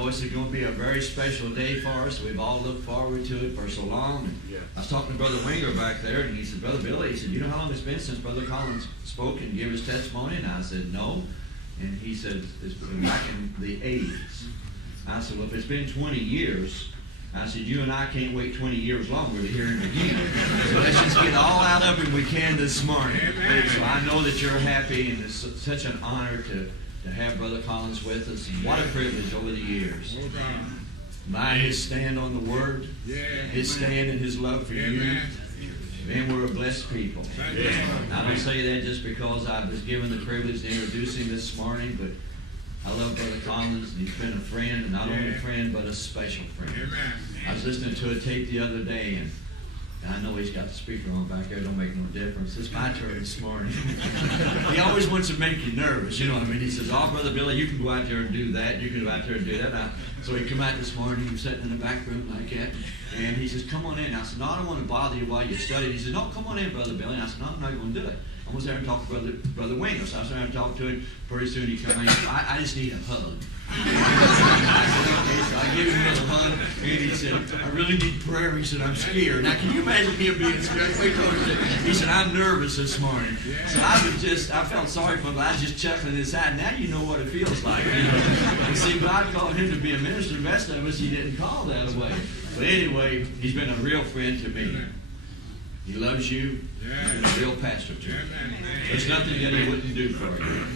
know it's going to be a very special day for us. We've all looked forward to it for so long. And I was talking to Brother Winger back there, and he said, Brother Billy, he said, you know how long it's been since Brother Collins spoke and gave his testimony? And I said, no. And he said, it's been back in the 80s. I said, well, if it's been 20 years, I said, you and I can't wait 20 years longer to hear him again. So let's just get all out of him we can this morning. So I know that you're happy, and it's such an honor to have Brother Collins with us. And what a privilege over the years. By his stand on the Word, his stand and his love for you. Man, we're a blessed people. I don't say that just because I was given the privilege to introduce him this morning, but I love Brother Collins, and he's been a friend, and not only a friend, but a special friend. I was listening to a tape the other day, and I know he's got the speaker on back there. Don't make no difference. It's my turn this morning. He always wants to make you nervous. You know what I mean? He says, oh, Brother Billy, you can go out there and do that. You can go out there and do that. So he come out this morning. He was sitting in the back room like that. And he says, come on in. I said, no, I don't want to bother you while you study. He said, no, come on in, Brother Billy. And I said, no, I'm not going to do it. I was there and talked to Brother Winger. So I was there and talked to him. Pretty soon he came in. I just need a hug. So I gave him another hug, and he said, I really need prayer. He said, I'm scared. Now, can you imagine him being scared? He said, I'm nervous this morning. So I felt sorry for him, but I was just chuckling inside. Now you know what it feels like. You know? And see, God called him to be a minister. The rest of us, he didn't call that away. But anyway, he's been a real friend to me. He loves you. He's been a real pastor to you. There's nothing that he wouldn't do for you.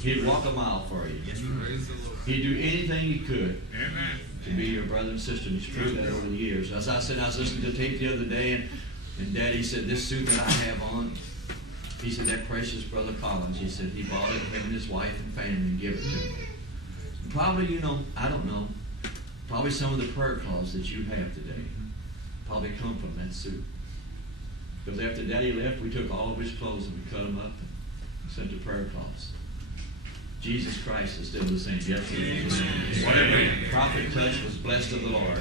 He'd walk a mile for you. He'd do anything he could to be your brother and sister. And he's proved that over the years. As I said, I was listening to the tape the other day, and Daddy said, this suit that I have on, he said, that precious Brother Collins, he said, he bought it, him and his wife and family, and give it to me. Probably, you know, I don't know, probably some of the prayer cloths that you have today probably come from that suit. Because after Daddy left, we took all of his clothes and we cut them up and sent to prayer cloths. Jesus Christ is still the same. Yes, he is. Whatever the prophet touched was blessed of the Lord.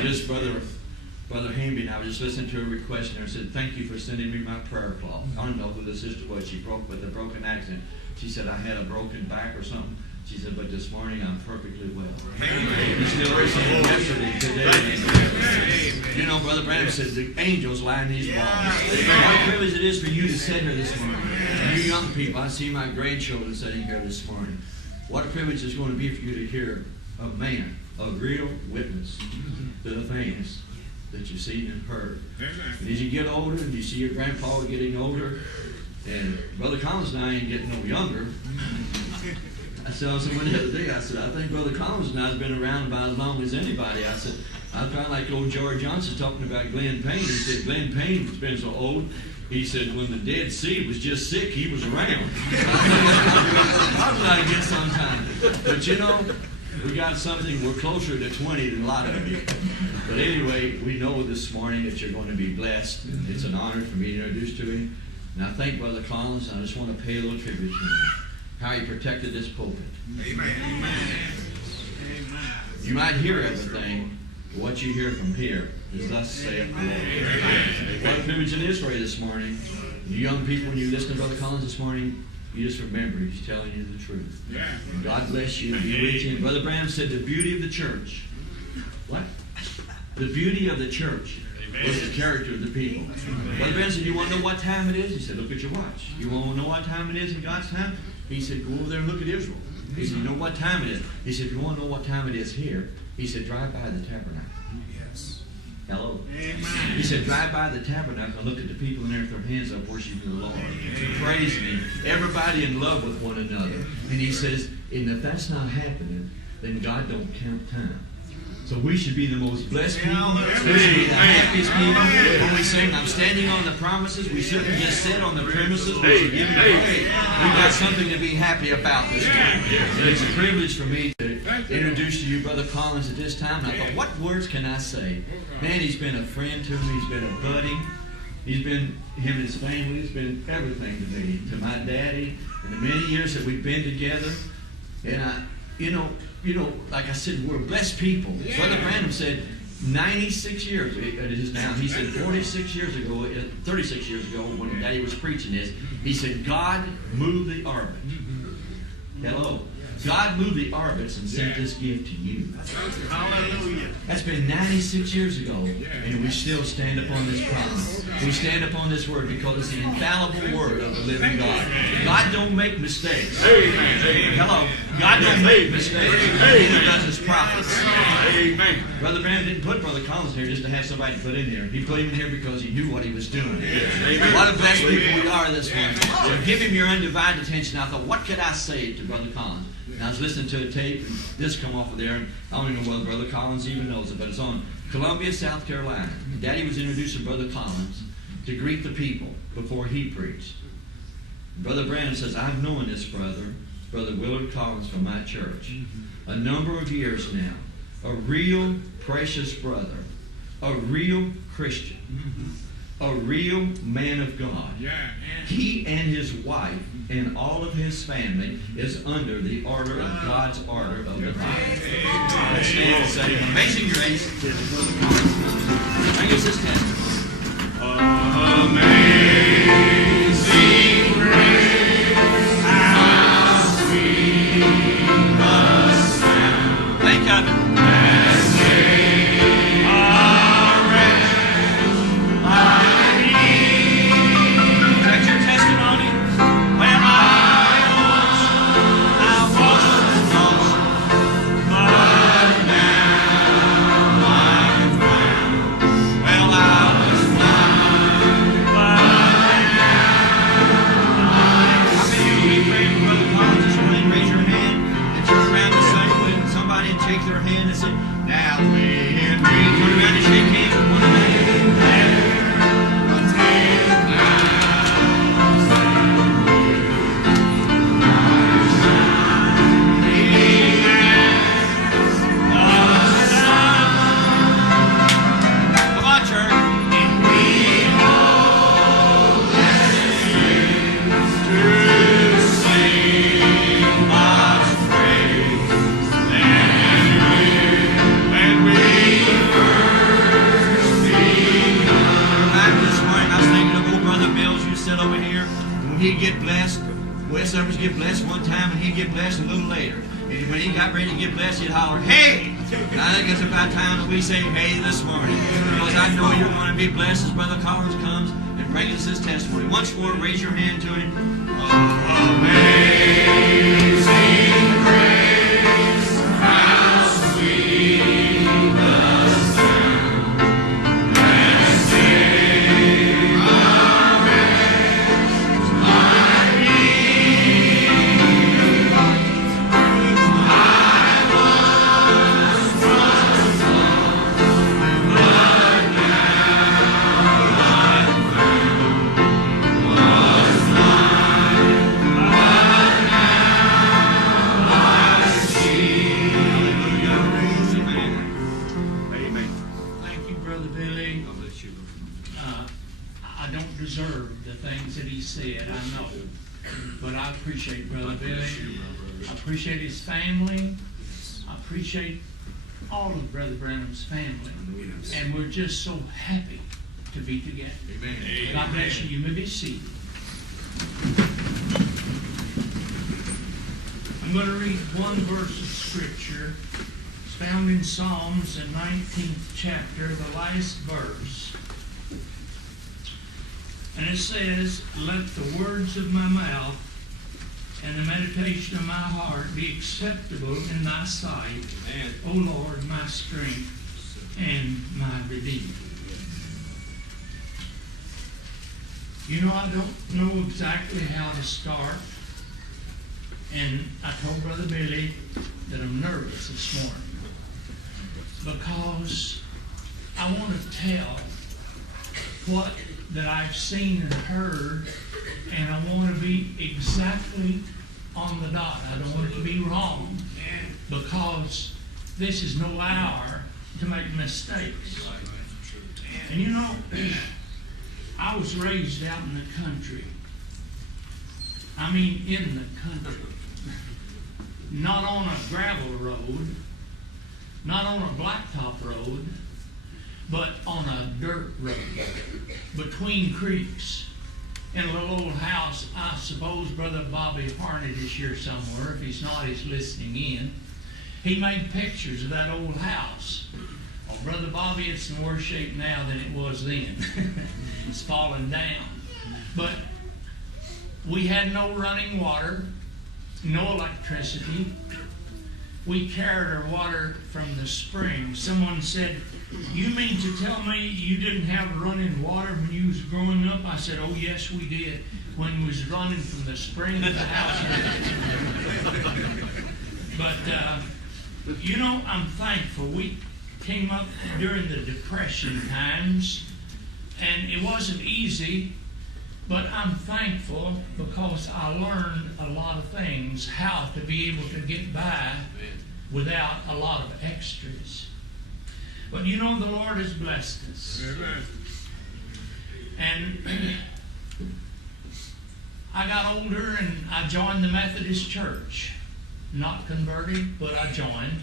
Just Brother Hamby, and I was just listening to a request and said, thank you for sending me my prayer cloth. I don't know who the sister was. She broke with a broken accent. She said, I had a broken back or something. She said, but this morning I'm perfectly well. He's still the same yesterday, today. You know, Brother Branham said, the angels line these walls. What a privilege it is for you to sit here this morning. And you young people, I see my grandchildren sitting here this morning. What a privilege it's going to be for you to hear a man, a real witness to the things that you've seen and heard. And as you get older and you see your grandpa getting older, and Brother Collins and I ain't getting no younger. I said, someone the other day, I said, I think Brother Collins and I has been around about as long as anybody. I said, I was kind of like old George Johnson talking about Glenn Payne. He said, Glenn Payne has been so old. He said, when the Dead Sea was just sick, he was around. I was like it sometime. But you know, we got something, we're closer to 20 than a lot of you. But anyway, we know this morning that you're going to be blessed. It's an honor for me to introduce to him. And I thank Brother Collins, and I just want to pay a little tribute to him. How he protected this pulpit. Amen. You might hear everything, but what you hear from here is thus saith the Lord. What a privilege it is for you this morning. You young people, when you listen to Brother Collins this morning, you just remember he's telling you the truth. And God bless you. Be with you. And Brother Branham said the beauty of the church. What? The beauty of the church was the character of the people. Brother Branham said, you want to know what time it is? He said, look at your watch. You want to know what time it is in God's time? He said, go over there and look at Israel. He said, you know what time it is? He said, if you want to know what time it is here, he said, drive by the tabernacle. Yes. Hello. Amen. He said, drive by the tabernacle and look at the people in there with their hands up worshiping the Lord. Praising Him. Everybody in love with one another. And he says, and if that's not happening, then God don't count time. So we should be the most blessed people. We should be the happiest people. When we sing, I'm standing on the promises, we shouldn't just sit on the premises. We should give Him praise. We've got something to be happy about this morning. And it's a privilege for me to introduce to you Brother Collins at this time. And I thought, what words can I say? Man, he's been a friend to me. He's been a buddy. He's been, him and his family, he's been everything to me, to my daddy, and the many years that we've been together. And you know, like I said, we're blessed people. Yeah. Brother Branham said 96 years, it is now, he said 36 years ago, when Daddy was preaching this, he said, God moved the ark. Hello. God moved the orbits and sent this gift to you. Hallelujah. That's been 96 years ago, and we still stand upon this promise. We stand upon this word because it's the infallible word of the living God. God don't make mistakes. Hello. God don't make mistakes. Neither does his prophets. Brother Branham didn't put Brother Collins here just to have somebody to put in here. He put him in here because he knew what he was doing. What a blessed people we are this morning. So give him your undivided attention. I thought, what could I say to Brother Collins? And I was listening to a tape, and this come off of there, and I don't even know whether Brother Collins even knows it, but it's on Columbia, South Carolina. Daddy was introducing Brother Collins to greet the people before he preached. Brother Branham says, I've known this brother, Brother Willard Collins from my church, a number of years now. A real precious brother, a real Christian, a real man of God. He and his wife and all of his family is under the order of God's order of the Bible. Let's stand and say, Amazing Grace. Bring us this testimony. Amazing Grace, how sweet the sound. Think of it. Get blessed one time and he'd get blessed a little later. And when he got ready to get blessed, he'd holler, hey! And I think it's about time that we say hey this morning. Because I know you're going to be blessed as Brother Collins comes and brings us his testimony. Once more, raise your hand to him. Amazing grace, how sweet the sound that saved a wretch like me. Said, I know, but I appreciate Brother Billy. I appreciate his family. I appreciate all of Brother Branham's family, and we're just so happy to be together. Amen. God bless you. You may be seated. I'm going to read one verse of Scripture. It's found in Psalms, the 19th chapter, the last verse. And it says, let the words of my mouth and the meditation of my heart be acceptable in thy sight, O Lord, my strength and my Redeemer. You know, I don't know exactly how to start. And I told Brother Billy that I'm nervous this morning because I want to tell what that I've seen and heard, and I want to be exactly on the dot. I don't want it to be wrong, because this is no hour to make mistakes. And you know, I was raised out in the country. I mean, in the country. Not on a gravel road, not on a blacktop road, but on a dirt road between creeks. in a little old house. I suppose Brother Bobby Harnett is here somewhere. If he's not, he's listening in. He made pictures of that old house. Well, Brother Bobby, it's in worse shape now than it was then. It's fallen down. But we had no running water, no electricity. We carried our water from the spring. Someone said, "You mean to tell me you didn't have running water when you was growing up?" I said, "Oh, yes, we did. When we was running from the spring to the house." But, you know, I'm thankful. We came up during the Depression times, and it wasn't easy, but I'm thankful because I learned a lot of things, how to be able to get by without a lot of extras. But you know, the Lord has blessed us. Amen. And I got older and I joined the Methodist Church. Not converted, but I joined.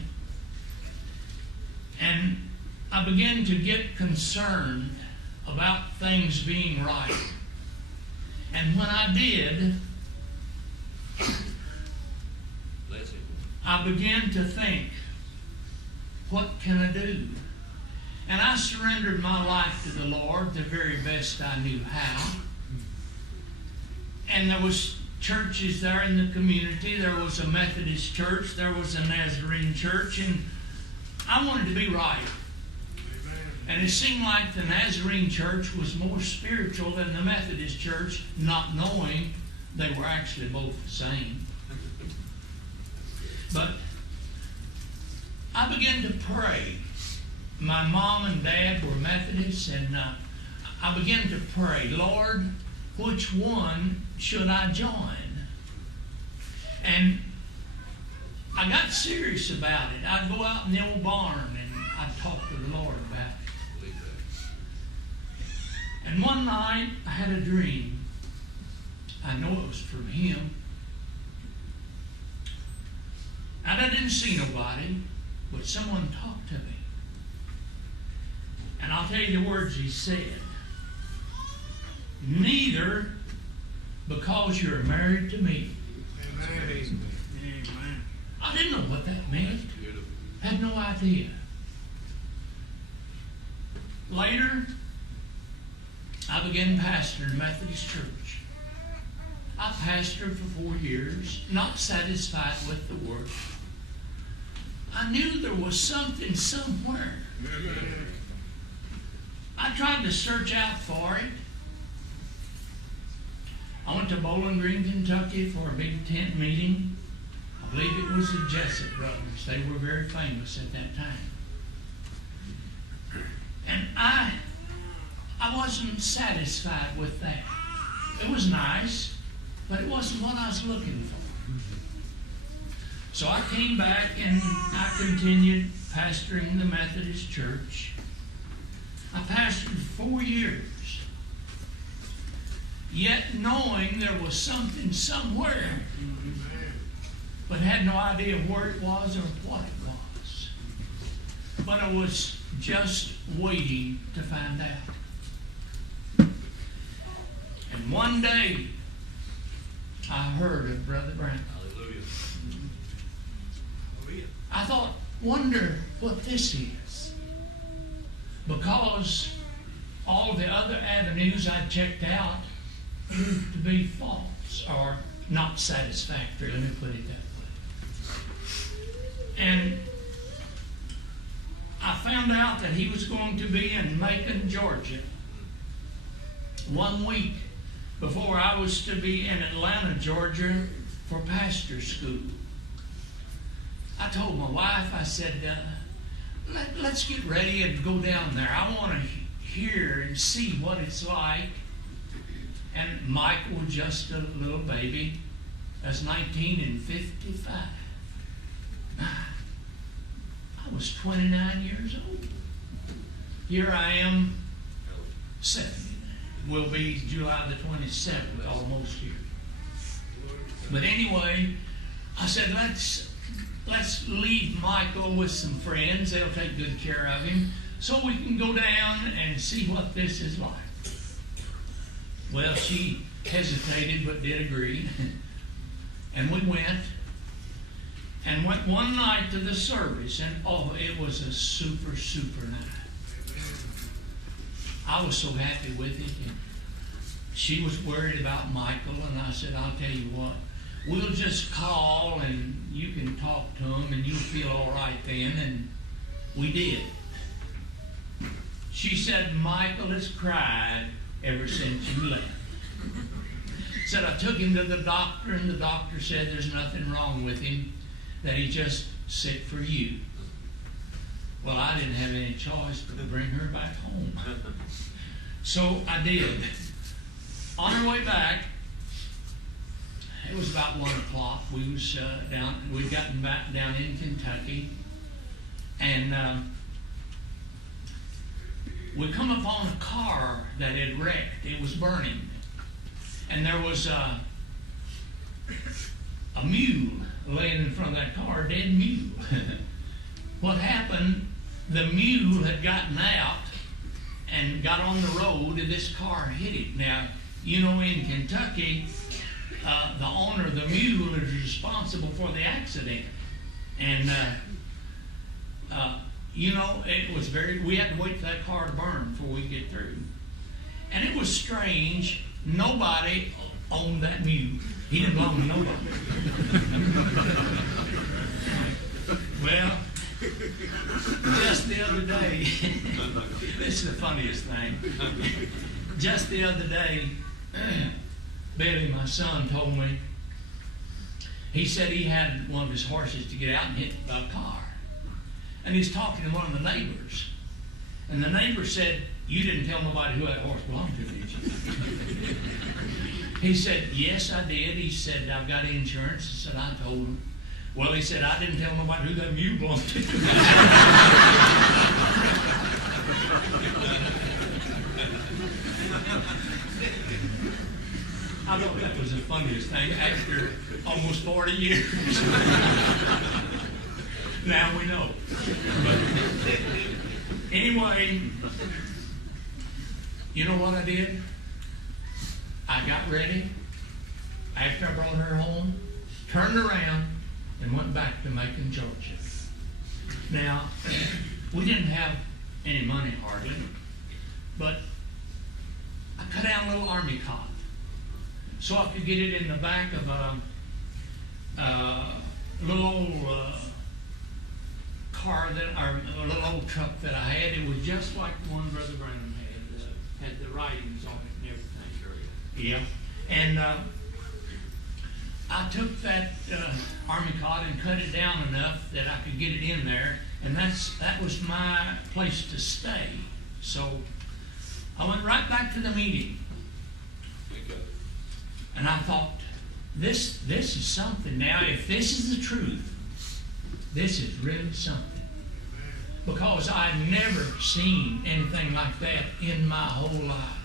And I began to get concerned about things being right. And when I did, I began to think, what can I do? And I surrendered my life to the Lord the very best I knew how. And there was churches there in the community. There was a Methodist church. There was a Nazarene church. And I wanted to be right. And it seemed like the Nazarene church was more spiritual than the Methodist church, not knowing they were actually both the same. But I began to pray. My mom and dad were Methodists, and I began to pray, "Lord, which one should I join?" And I got serious about it. I'd go out in the old barn and I'd talk to the Lord about it. And one night I had a dream. I know it was from Him. And I didn't see nobody, but someone talked to me. And I'll tell you the words He said. "Neither because you're married to me." Amen. I didn't know what that meant. Had no idea. Later, I began pastoring a Methodist church. I pastored for 4 years, not satisfied with the work. I knew there was something somewhere. I tried to search out for it. I went to Bowling Green, Kentucky for a big tent meeting. I believe it was the Jessup brothers. They were very famous at that time. And I wasn't satisfied with that. It was nice, but it wasn't what I was looking for. So I came back and I continued pastoring the Methodist church. I pastored for 4 years, yet knowing there was something somewhere, but had no idea where it was or what it was. But I was just waiting to find out. And one day, I heard of Brother Branham. Hallelujah. I thought, wonder what this is. Because all the other avenues I checked out proved to be false or not satisfactory, let me put it that way. And I found out that he was going to be in Macon, Georgia, 1 week before I was to be in Atlanta, Georgia for pastor school. I told my wife, I said, let's get ready and go down there. I want to hear and see what it's like. And Mike was just a little baby. That's 1955. I was 29 years old. Here I am, 70. Will be July the 27th, almost here. But anyway, I said, let's leave Michael with some friends. They'll take good care of him, so we can go down and see what this is like. Well, she hesitated but did agree. And we went one night to the service, and oh, it was a super, super night. I was so happy with it. And she was worried about Michael, and I said, I'll tell you what, we'll just call and you can talk to him and you'll feel all right then. And we did. She said, Michael has cried ever since you left. Said, I took him to the doctor, and the doctor said there's nothing wrong with him, that he's just sick for you. Well, I didn't have any choice but to bring her back home. So I did. On our way back, it was about 1 o'clock. We'd gotten back down in Kentucky, and we come upon a car that had wrecked. It was burning. And there was a mule laying in front of that car, a dead mule. What happened, the mule had gotten out and got on the road, and this car hit it. Now, you know, in Kentucky, the owner of the mule is responsible for the accident. And, you know, it was we had to wait for that car to burn before we get through. And it was strange. Nobody owned that mule. He didn't belong to nobody. Well, just the other day, this is the funniest thing. Just the other day, Billy, my son, told me, he said he had one of his horses to get out and hit by a car. And he's talking to one of the neighbors. And the neighbor said, you didn't tell nobody who that horse belonged to, did you? He said, yes, I did. He said, I've got insurance. He said, I told him. Well, he said, I didn't tell nobody who that mule belonged to. I thought that was the funniest thing after almost 40 years. Now we know. But anyway, you know what I did? I got ready after I brought her home, turned around, and went back to Macon, Georgia. Now, we didn't have any money hardly, but I cut out a little army cot so I could get it in the back of a little old car or a little old truck that I had. It was just like the one Brother Branham had the writings on it and everything. Yeah, and I took that army cot and cut it down enough that I could get it in there, and that was my place to stay. So I went right back to the meeting, and I thought, this is something. Now, if this is the truth, this is really something, because I'd never seen anything like that in my whole life.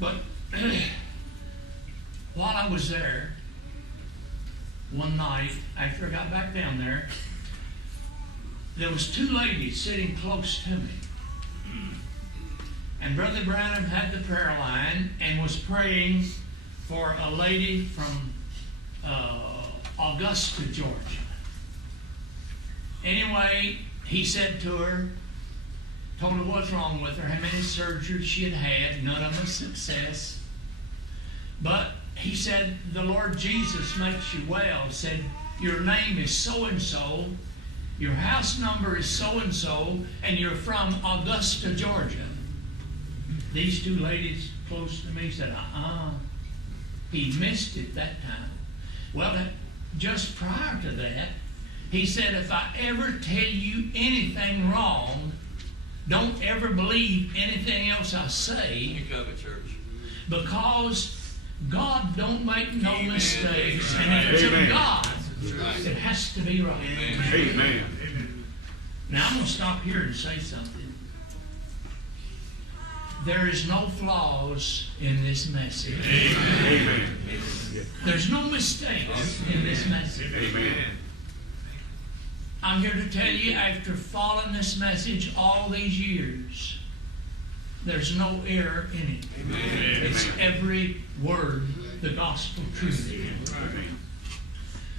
But while I was there, one night, after I got back down there was two ladies sitting close to me. And Brother Branham had the prayer line and was praying for a lady from Augusta, Georgia. Anyway, he said to her, told her what's wrong with her, how many surgeries she had had, none of them a success. But he said, the Lord Jesus makes you well. Said, your name is so-and-so, your house number is so-and-so, and you're from Augusta, Georgia. These two ladies close to me said, he missed it that time. Well, just prior to that, he said, if I ever tell you anything wrong, don't ever believe anything else I say. You cover church. Because God don't make no mistakes. And if it's of God, it has to be right. Amen. Now I'm going to stop here and say something. There is no flaws in this message. Amen. There's no mistakes in this message. Amen. I'm here to tell you, after following this message all these years, There's no error in it. Amen. It's every word the gospel truth. Amen.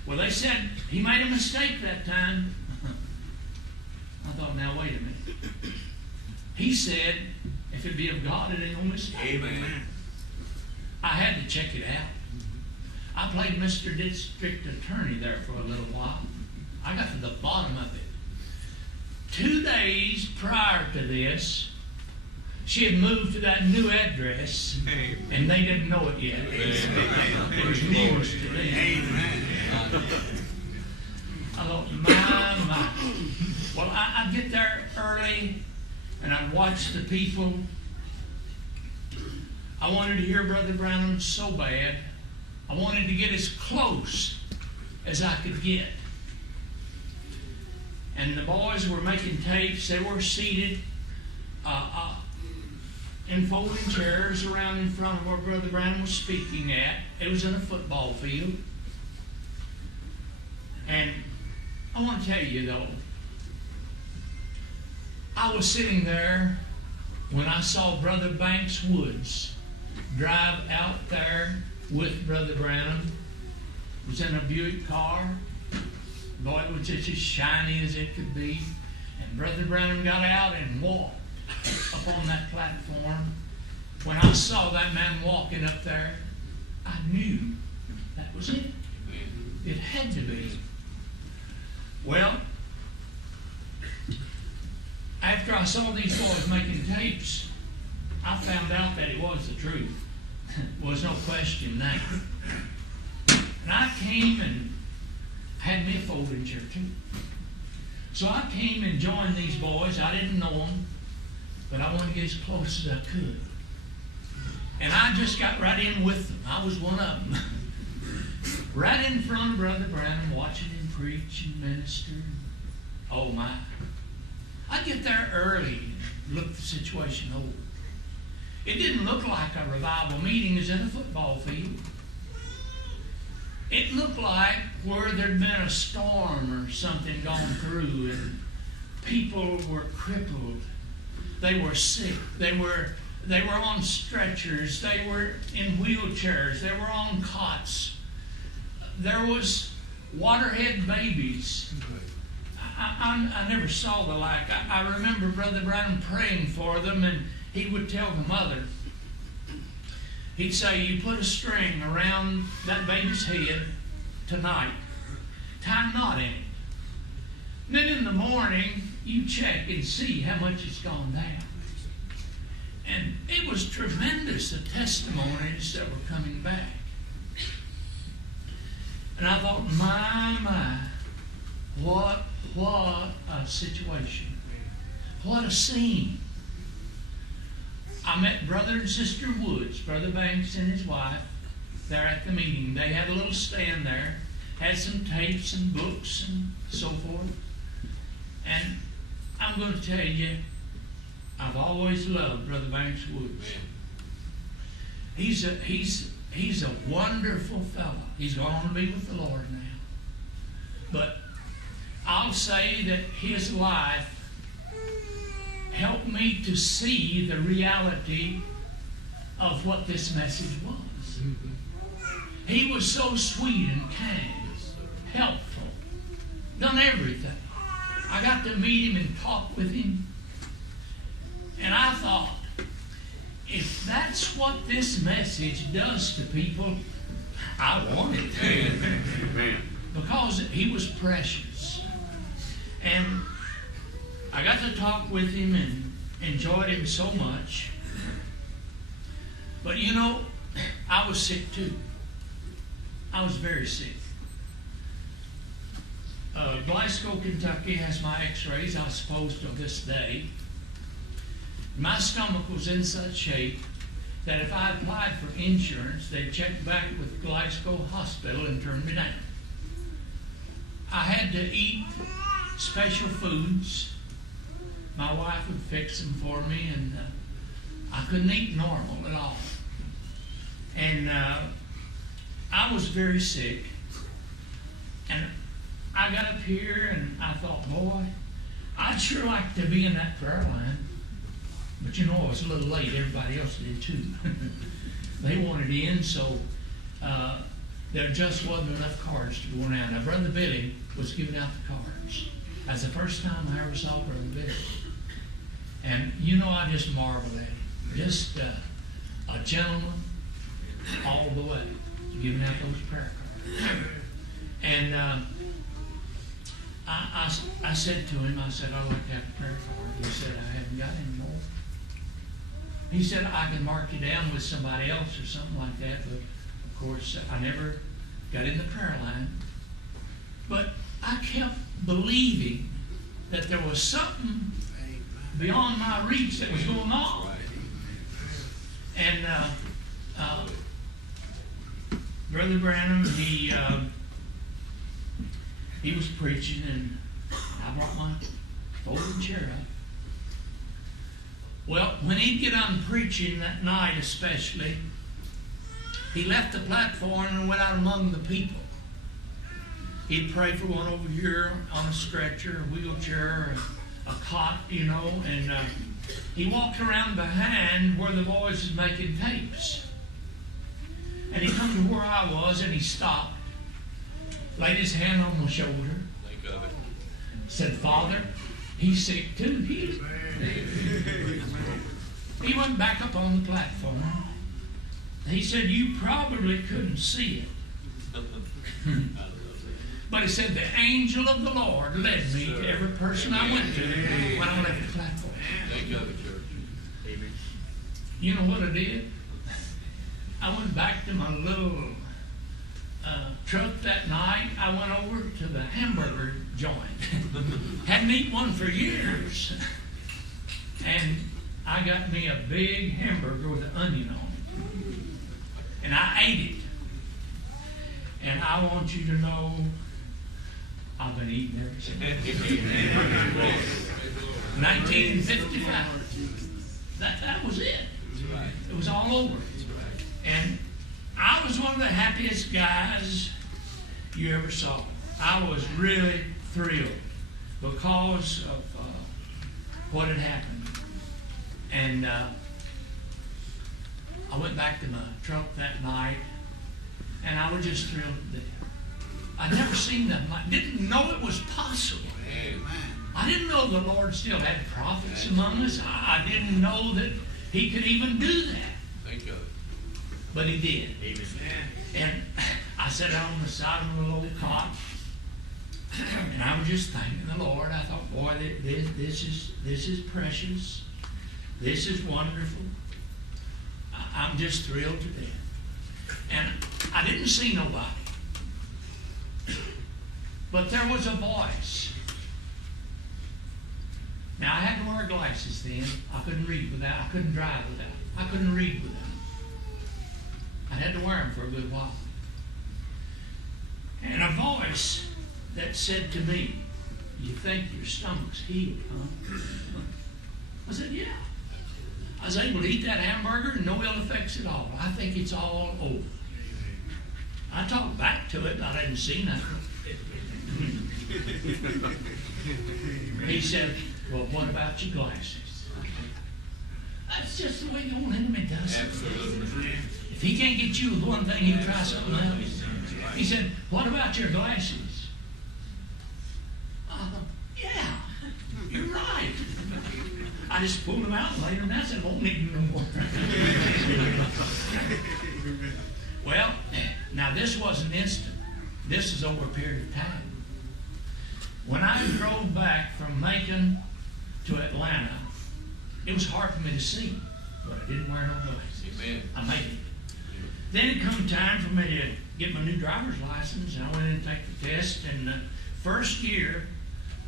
Well, they said he made a mistake that time. I thought, now wait a minute. He said, if it be of God, it ain't no mistake. Amen. I had to check it out. I played Mr. District Attorney there for a little while. I got to the bottom of it. 2 days prior to this, she had moved to that new address, and they didn't know it yet. It was news to them. I thought, my. Well, I'd get there early, and I'd watch the people. I wanted to hear Brother Branham so bad. I wanted to get as close as I could get. And the boys were making tapes. They were seated in folding chairs around in front of where Brother Branham was speaking at. It was in a football field. And I want to tell you, though, I was sitting there when I saw Brother Banks Woods drive out there with Brother Branham. It was in a Buick car. Boy, it was just as shiny as it could be. And Brother Branham got out and walked up on that platform. When I saw that man walking up there, I knew that was it. It had to be. Well, after I saw these boys making tapes, I found out that it was the truth. There was no question there. And I came and had me a folding chair too. So I came and joined these boys. I didn't know them, but I wanted to get as close as I could. And I just got right in with them. I was one of them. Right in front of Brother Branham, watching him preach and minister. Oh my. I get there early and look the situation over. It didn't look like a revival meeting as in a football field. It looked like where there'd been a storm or something gone through and people were crippled. They were sick. They were on stretchers. They were in wheelchairs. They were on cots. There was waterhead babies. I never saw the like. I remember Brother Branham praying for them, and he would tell the mother, he'd say, you put a string around that baby's head tonight. Tie a knot in it. Then in the morning, you check and see how much it's gone down. And it was tremendous, the testimonies that were coming back. And I thought, my, what a situation. What a scene. I met Brother and Sister Woods, Brother Banks and his wife, there at the meeting. They had a little stand there, had some tapes and books and so forth. And I'm going to tell you, I've always loved Brother Banks Woods. He's a wonderful fellow. He's going on to be with the Lord now. But I'll say that his life helped me to see the reality of what this message was. He was so sweet and kind, helpful, done everything. I got to meet him and talk with him. And I thought, if that's what this message does to people, I want it. Amen. Because he was precious. And I got to talk with him and enjoyed him so much. But you know, I was sick too. I was very sick. Glasgow, Kentucky has my x-rays, I suppose, till this day. My stomach was in such shape that if I applied for insurance, they'd check back with Glasgow Hospital and turn me down. I had to eat special foods. My wife would fix them for me, and I couldn't eat normal at all. And I was very sick. And I got up here and I thought, boy, I'd sure like to be in that prayer line. But you know, I was a little late. Everybody else did too. They wanted in, so there just wasn't enough cards to go around. Now, Brother Billy was giving out the cards. That's the first time I ever saw Brother Billy. And you know, I just marveled at him. Just a gentleman all the way, giving out those prayer cards. And I said to him, I said, I'd like to have a prayer card. He said, I haven't got any more. He said, I can mark you down with somebody else or something like that, but of course, I never got in the prayer line. But I kept believing that there was something beyond my reach that was going on. And Brother Branham, he was preaching, and I brought my folding chair up. Well, when he'd get on preaching that night especially, he left the platform and went out among the people. He'd pray for one over here on a stretcher, a wheelchair, a cot, you know, and he walked around behind where the boys was making tapes. And he come to where I was, and he stopped, laid his hand on my shoulder, said, Father, he's sick too. He went back up on the platform. He said, you probably couldn't see it. But he said, the angel of the Lord led me to every person I went to when I left the platform. You know what I did? I went back to my little truck that night. I went over to the hamburger joint. Hadn't eaten one for years. And I got me a big hamburger with an onion on it. And I ate it. And I want you to know, I've been eating ever since. 1955. That was it. It was all over. And I was one of the happiest guys you ever saw. I was really thrilled because of what had happened. And I went back to my truck that night, and I was just thrilled to death. I'd never seen nothing like it. Didn't know it was possible. I didn't know the Lord still had prophets among us. I didn't know that He could even do that. But He did. And I sat out on the side of my little cot, and I was just thanking the Lord. I thought, boy, this is precious. This is wonderful. I'm just thrilled to death. And I didn't see nobody. But there was a voice. Now, I had to wear glasses then. I couldn't read without. I couldn't drive without. I couldn't read without. I had to wear them for a good while. And a voice that said to me, you think your stomach's healed, huh? I said, yeah. I was able to eat that hamburger and no ill effects at all. I think it's all over. I talked back to it, I didn't see nothing. He said, well, what about your glasses? That's just the way the old enemy does it. If he can't get you with one thing, he'll try something else. He said, what about your glasses? Yeah, you're right. I just pulled them out and laid them down and said, I won't need them no more. Well, now this wasn't instant. This is over a period of time. When I drove back from Macon to Atlanta, it was hard for me to see, but I didn't wear no glasses. Amen. I made it. Then it come time for me to get my new driver's license, and I went in and take the test, and the first year,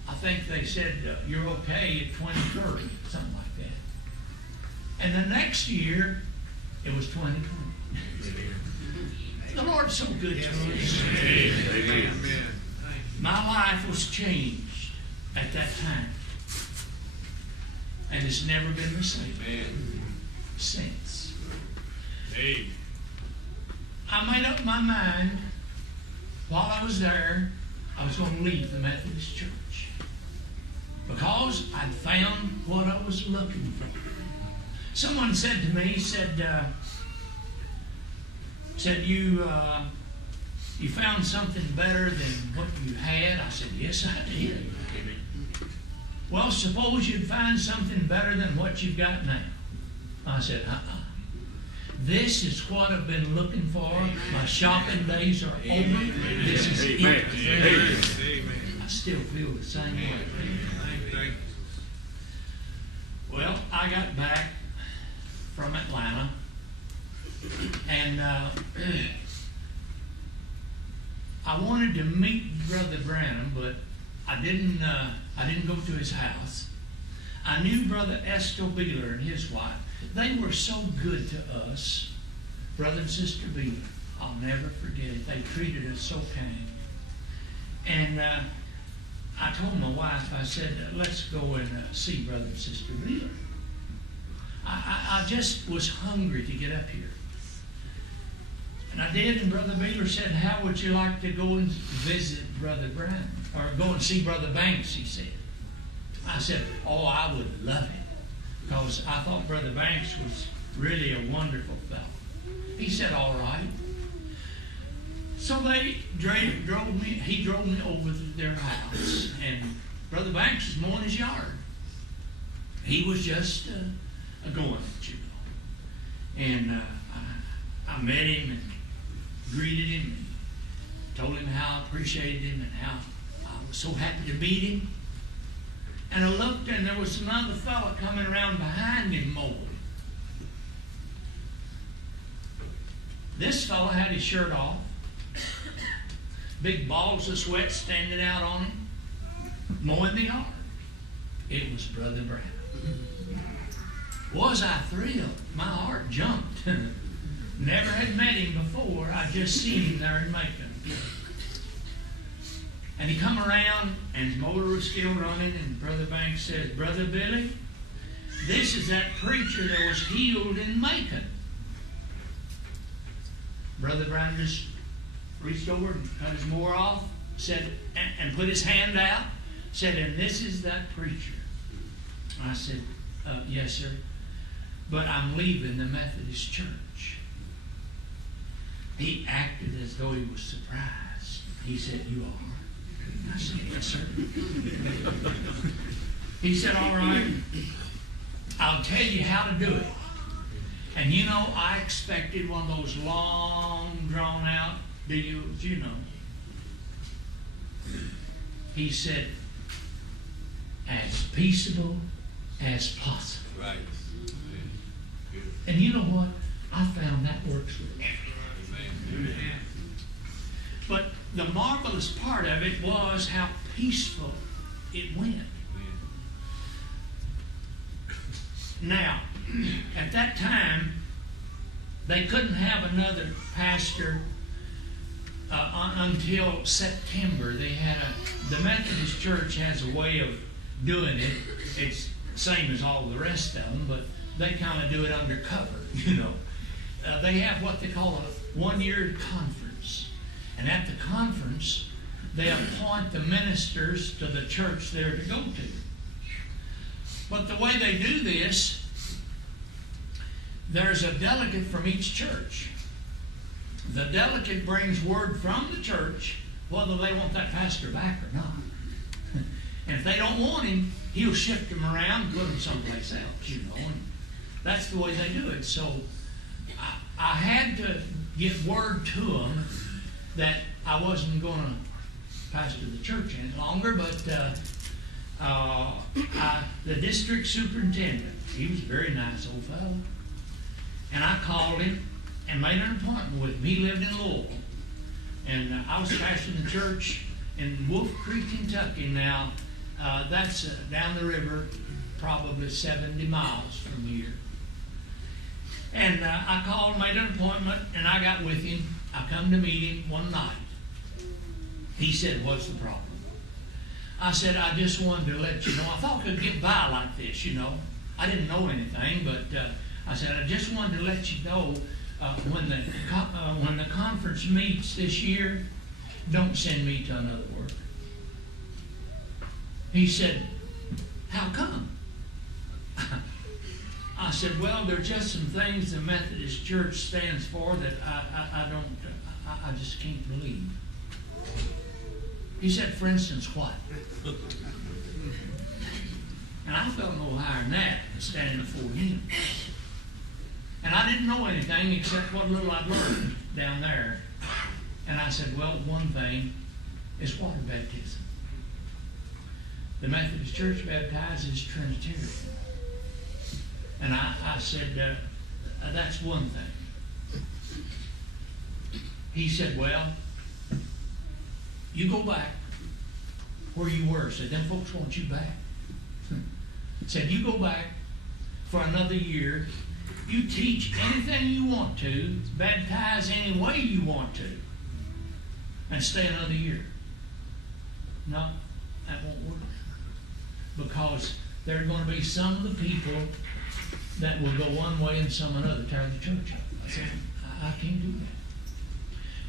I think they said, you're okay at 2030, something like that. And the next year, it was 2020. The Lord's so good to us. Amen. My life was changed at that time. And it's never been the same since. Amen. I made up my mind while I was there, I was going to leave the Methodist Church. Because I'd found what I was looking for. Someone said to me, you found something better than what you had? I said, yes, I did. Well, suppose you'd find something better than what you've got now. I said, This is what I've been looking for. My shopping days are over. This is it. Amen. I still feel the same way. Well, I got back from Atlanta, and I wanted to meet Brother Branham, but I didn't go to his house. I knew Brother Willard and his wife. They were so good to us, Brother and Sister Willard. I'll never forget it. They treated us so kind. And I told my wife, I said, let's go and see Brother and Sister Willard. I just was hungry to get up here. And I did, and Brother Willard said, how would you like to go and visit Brother Branham? Or go and see Brother Banks, he said. I said, oh, I would love it. Because I thought Brother Banks was really a wonderful fellow. He said, all right. So they drove me, he drove me over to their house. And Brother Banks was mowing his yard. He was just going it, you know. And I met him and greeted him and told him how I appreciated him and how I was so happy to meet him. And I looked, and there was another fellow coming around behind him mowing. This fellow had his shirt off, big balls of sweat standing out on him, mowing the yard. It was Brother Branham. Was I thrilled? My heart jumped. Never had met him before. I just seen him there in Macon. And he come around, and his motor was still running, and Brother Banks said, Brother Billy, this is that preacher that was healed in Macon. Brother Branham just reached over and cut his mower off, said, and put his hand out, said, and this is that preacher. I said, yes, sir, but I'm leaving the Methodist Church. He acted as though he was surprised. He said, you are? I said, yes, sir. He said, all right, I'll tell you how to do it. And you know, I expected one of those long, drawn-out deals, you know. He said, as peaceable as possible. Right. And you know what? I found that works with everything. Amen. But the marvelous part of it was how peaceful it went. Now, at that time, they couldn't have another pastor until September. They had the Methodist Church has a way of doing it. It's the same as all the rest of them, but they kind of do it undercover, you know. They have what they call a one-year conference. And at the conference, they appoint the ministers to the church they're to go to. But the way they do this, there's a delegate from each church. The delegate brings word from the church whether they want that pastor back or not. And if they don't want him, he'll shift them around and put them someplace else, you know. And that's the way they do it. So I had to get word to them that I wasn't going to pastor the church any longer, but the district superintendent, he was a very nice old fellow, and I called him and made an appointment with him. He lived in Louisville, and I was pastoring the church in Wolf Creek, Kentucky. Now, that's down the river, probably 70 miles from here. And I called, made an appointment, and I got with him. I come to meet him one night. He said, what's the problem? I said, I just wanted to let you know. I thought I could get by like this, you know. I didn't know anything, but I said, I just wanted to let you know when the conference meets this year, don't send me to another work. He said, how come? I said, well, there are just some things the Methodist Church stands for that I just can't believe. He said, for instance, what? And I felt no higher than that standing before him. And I didn't know anything except what little I'd learned down there. And I said, well, one thing is water baptism. The Methodist Church baptizes Trinitarian. And I said, that's one thing. He said, well, you go back where you were. Said, them folks want you back. Said, you go back for another year. You teach anything you want to, baptize any way you want to, and stay another year. No, that won't work. Because there are going to be some of the people that will go one way and some another, tear the church up. I said, I can't do that.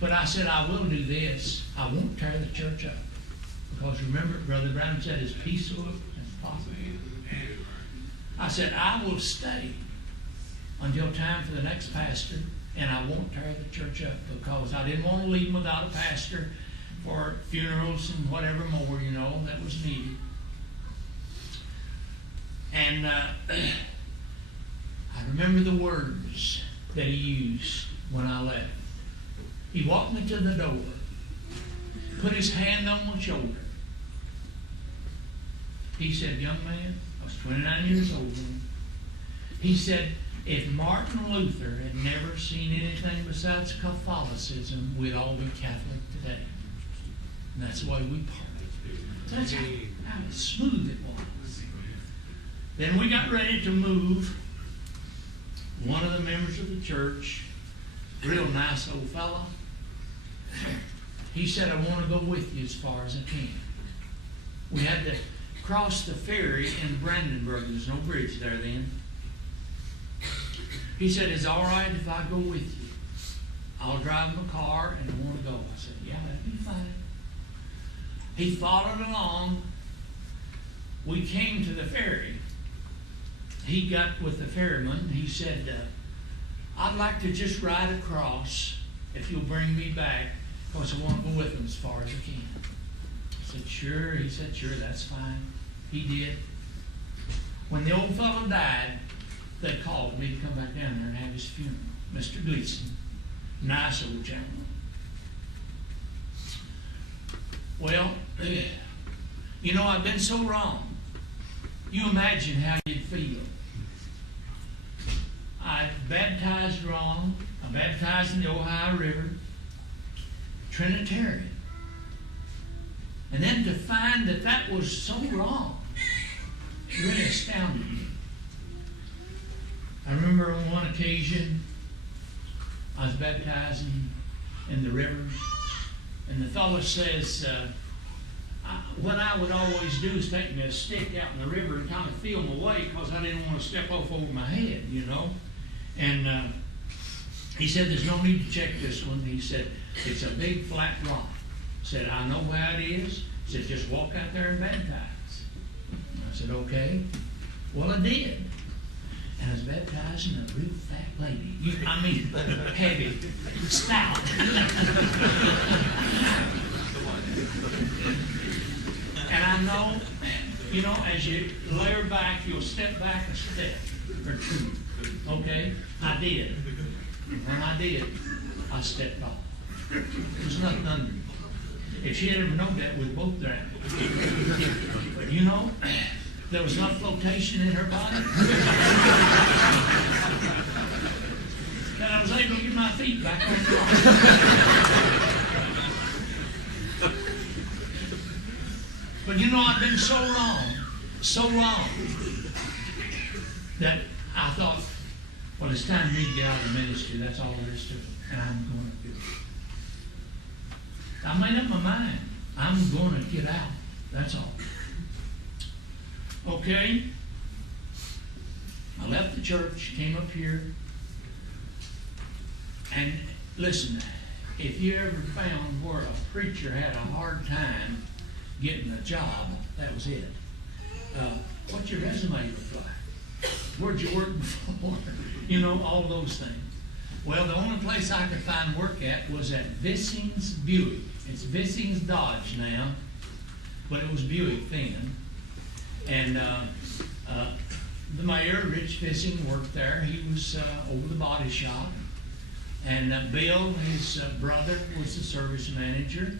But I said, I will do this. I won't tear the church up. Because remember, Brother Branham said, as peaceful as possible. I said, I will stay until time for the next pastor, and I won't tear the church up, because I didn't want to leave without a pastor for funerals and whatever more, that was needed. And I remember the words that he used when I left. He walked me to the door, put his hand on my shoulder. He said, young man, I was 29 years old then. He said, if Martin Luther had never seen anything besides Catholicism, we'd all be Catholic today. And that's the way we parted. That's how smooth it was. Then we got ready to move. One of the members of the church, real nice old fella, he said, I want to go with you as far as I can. We had to cross the ferry in Brandenburg. There's no bridge there then. He said, it's all right if I go with you. I'll drive my car and I want to go. I said, yeah, that'd be fine. He followed along. We came to the ferry. He got with the ferryman. He said, I'd like to just ride across if you'll bring me back, because I want to go with him as far as I can. I said, sure. He said, sure, that's fine. He did. When the old fellow died, they called me to come back down there and have his funeral. Mr. Gleason, nice old gentleman. Well, I've been so wrong. You imagine how you'd feel. I baptized wrong. I baptized in the Ohio River. Trinitarian. And then to find that that was so wrong really astounded me. I remember on one occasion I was baptizing in the river, and the fellow says, what I would always do is take me a stick out in the river and kind of feel my way, because I didn't want to step off over my head, And he said, there's no need to check this one. He said, it's a big flat rock. Said, I know how it is. He said, just walk out there and baptize. And I said, okay. Well, I did. And I was baptizing a real fat lady. Heavy, stout. And I know, as you layer back, you'll step back a step or two. Okay? I did. And when I did, I stepped off. There was nothing under me. If she had ever known that, we'd both drowned. But there was enough flotation in her body that I was able to get my feet back on the rock. But I've been so wrong, that I thought, well, it's time for me to get out of the ministry. That's all there is to it. And I'm going to do it. I made up my mind. I'm going to get out. That's all. Okay? I left the church, came up here, and listen, if you ever found where a preacher had a hard time getting a job, that was it. What's your resume look like? Where'd you work before? You know, all those things. Well, the only place I could find work at was at Vissings Buick. It's Vissings Dodge now, but it was Buick then. And the mayor, Rich Vissing, worked there. He was over the body shop. And Bill, his brother, was the service manager.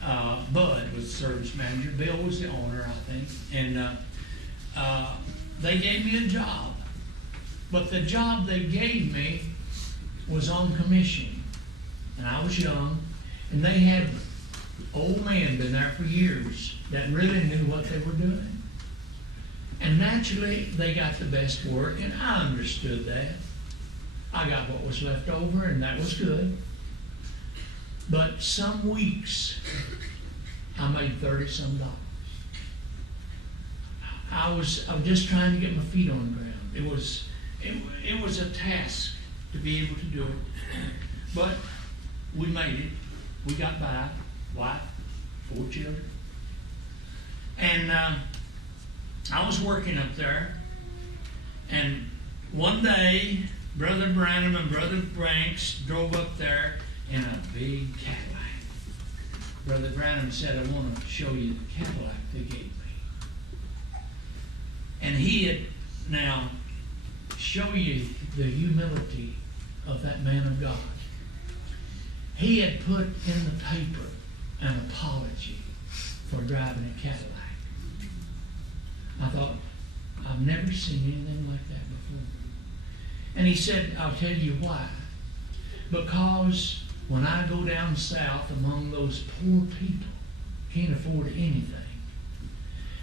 Bud was the service manager. Bill was the owner, I think. And they gave me a job. But the job they gave me was on commission. And I was young. And they had old men been there for years that really knew what they were doing. And naturally, they got the best work, and I understood that. I got what was left over, and that was good. But some weeks, I made $30-some. I was just trying to get my feet on the ground. It was a task to be able to do it. But we made it. We got by. Wife, 4 children. And I was working up there, and one day, Brother Branham and Brother Banks drove up there in a big Cadillac. Brother Branham said, I want to show you the Cadillac they gave me. And he had, now, show you the humility of that man of God. He had put in the paper an apology for driving a Cadillac. I thought, I've never seen anything like that before. And he said, I'll tell you why. Because when I go down south among those poor people, can't afford anything,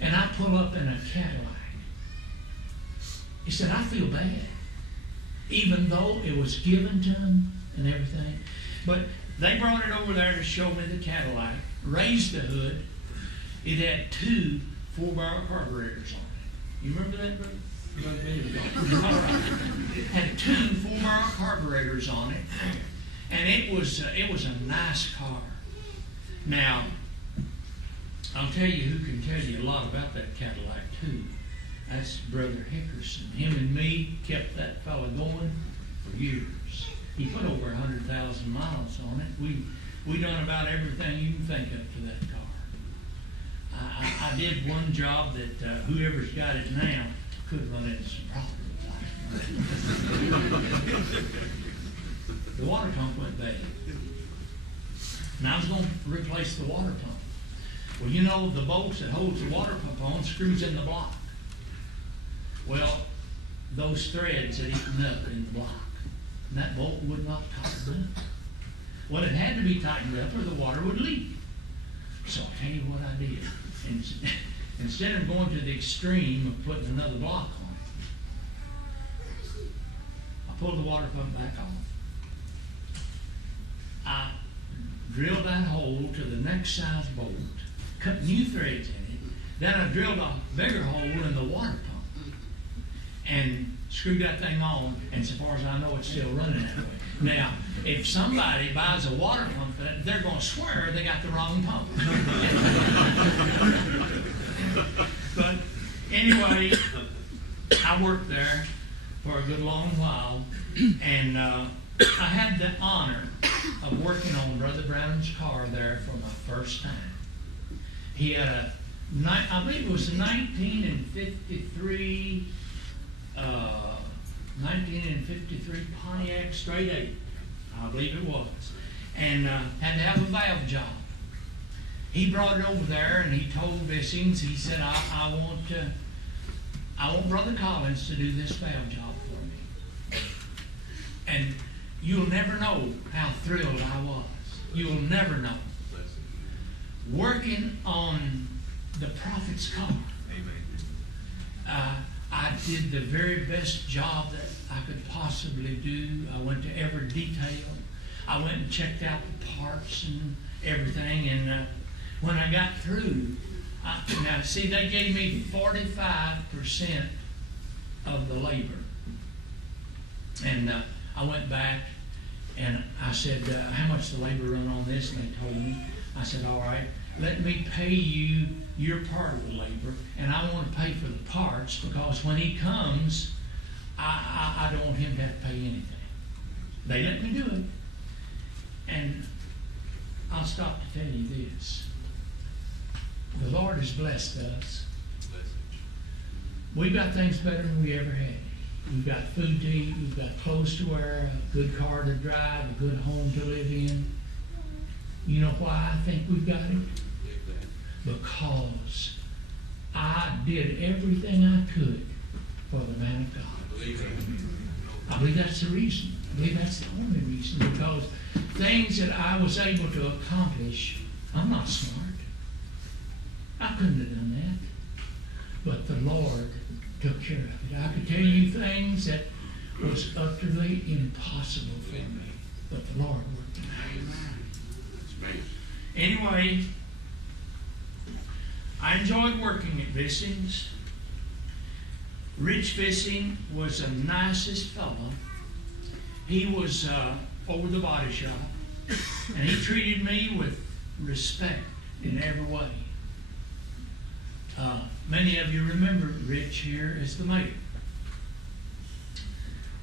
and I pull up in a Cadillac, he said, I feel bad. Even though it was given to them and everything. But they brought it over there to show me the Cadillac, raised the hood. It had 2 4-barrel carburetors on it. You remember that, brother? All right. It had 2 4-barrel carburetors on it, and it was a nice car. Now, I'll tell you who can tell you a lot about that Cadillac too. That's Brother Hickerson. Him and me kept that fella going for years. He put over 100,000 miles on it. We done about everything you can think of to that car. I did one job that whoever's got it now could run into some problems. The water pump went bad. And I was going to replace the water pump. Well, you know, the bolts that holds the water pump on screws in the block. Well, those threads had eaten up in the block. And that bolt would not tighten up. Well, it had to be tightened up or the water would leak. So I'll tell you what I did. Instead of going to the extreme of putting another block on it, I pulled the water pump back on. I drilled that hole to the next size bolt, cut new threads in it, then I drilled a bigger hole in the water pump and screwed that thing on, and so far as I know, it's still running that way. Now, if somebody buys a water pump, they're going to swear they got the wrong pump. But anyway, I worked there for a good long while, and I had the honor of working on Brother Branham's car there for my first time. He had a, I believe it was a 1953 Pontiac Straight 8, I believe it was, and had to have a valve job. He brought it over there and he told Vissings, he said, I want Brother Collins to do this valve job for me. And you'll never know how thrilled I was. You'll never know. Working on the prophet's car. I did the very best job that I could possibly do. I went to every detail. I went and checked out the parts and everything. And when I got through, now see, they gave me 45% of the labor. And I went back and I said, how much the labor run on this? And they told me. I said, all right, let me pay you your part of the labor, and I want to pay for the parts, because when he comes, I don't want him to have to pay anything. They let me do it. And I'll stop to tell you this. The Lord has blessed us. We've got things better than we ever had. We've got food to eat, we've got clothes to wear, a good car to drive, a good home to live in. You know why I think we've got it? Because I did everything I could for the man of God. I believe that's the reason. I believe that's the only reason, because things that I was able to accomplish, I'm not smart. I couldn't have done that. But the Lord took care of it. I could tell you things that was utterly impossible for me, but the Lord worked it out. Anyway, I enjoyed working at Vissing's. Rich Vissing was the nicest fellow. He was over the body shop, and he treated me with respect in every way. Many of you remember Rich here as the mayor.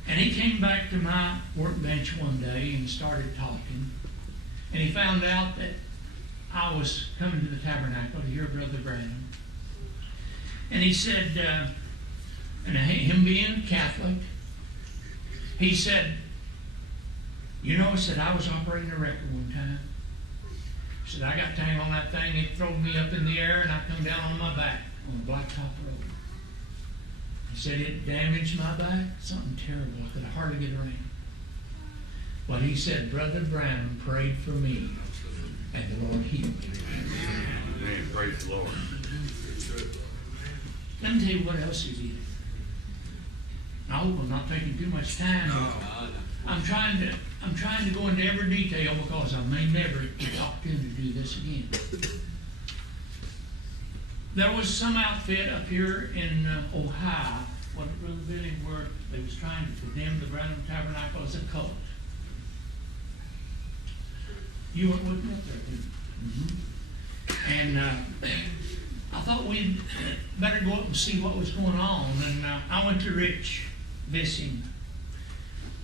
And he came back to my workbench one day and started talking. And he found out that I was coming to the tabernacle to hear Brother Branham. And he said, and him being Catholic, he said, you know, he said, I was operating a record one time. He said, I got tangled on that thing, it threw me up in the air, and I come down on my back on the blacktop road. He said, it damaged my back, something terrible, I could hardly get around. But he said, Brother Branham prayed for me, and the Lord healed me. Amen. Praise the Lord. Let me tell you what else he did. I hope I'm not taking too much time. I'm trying to go into every detail, because I may never get the opportunity to do this again. There was some outfit up here in Ohio, what Brother Billy were, they was trying to condemn the Branham Tabernacle as a cult. You weren't with me up there, did you? And I thought we'd better go up and see what was going on. And I went to Rich Vissing.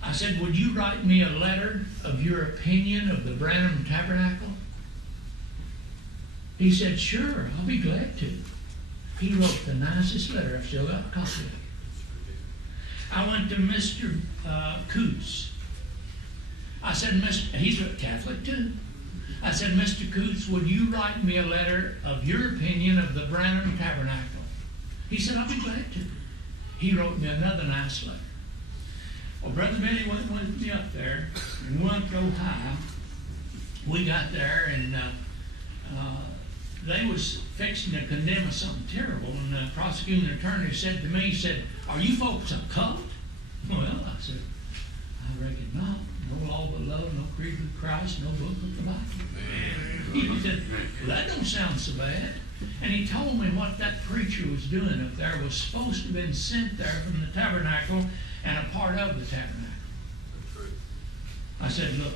I said, would you write me a letter of your opinion of the Branham Tabernacle? He said, sure, I'll be glad to. He wrote the nicest letter. I've still got a copy of it. I went to Mr. Coots. I said, he's a Catholic too. I said, Mr. Coots, would you write me a letter of your opinion of the Branham Tabernacle? He said, I'll be glad to. He wrote me another nice letter. Well, Brother Billy went with me up there, and we went to Ohio. We got there, and they was fixing to condemn us something terrible, and the prosecuting attorney said to me, he said, are you folks a cult? Well, I said, I reckon not. No law but love, no creed but Christ, no book but the Bible. He said, well, that don't sound so bad. And he told me what that preacher was doing up there was supposed to have been sent there from the tabernacle and a part of the tabernacle. I said, look,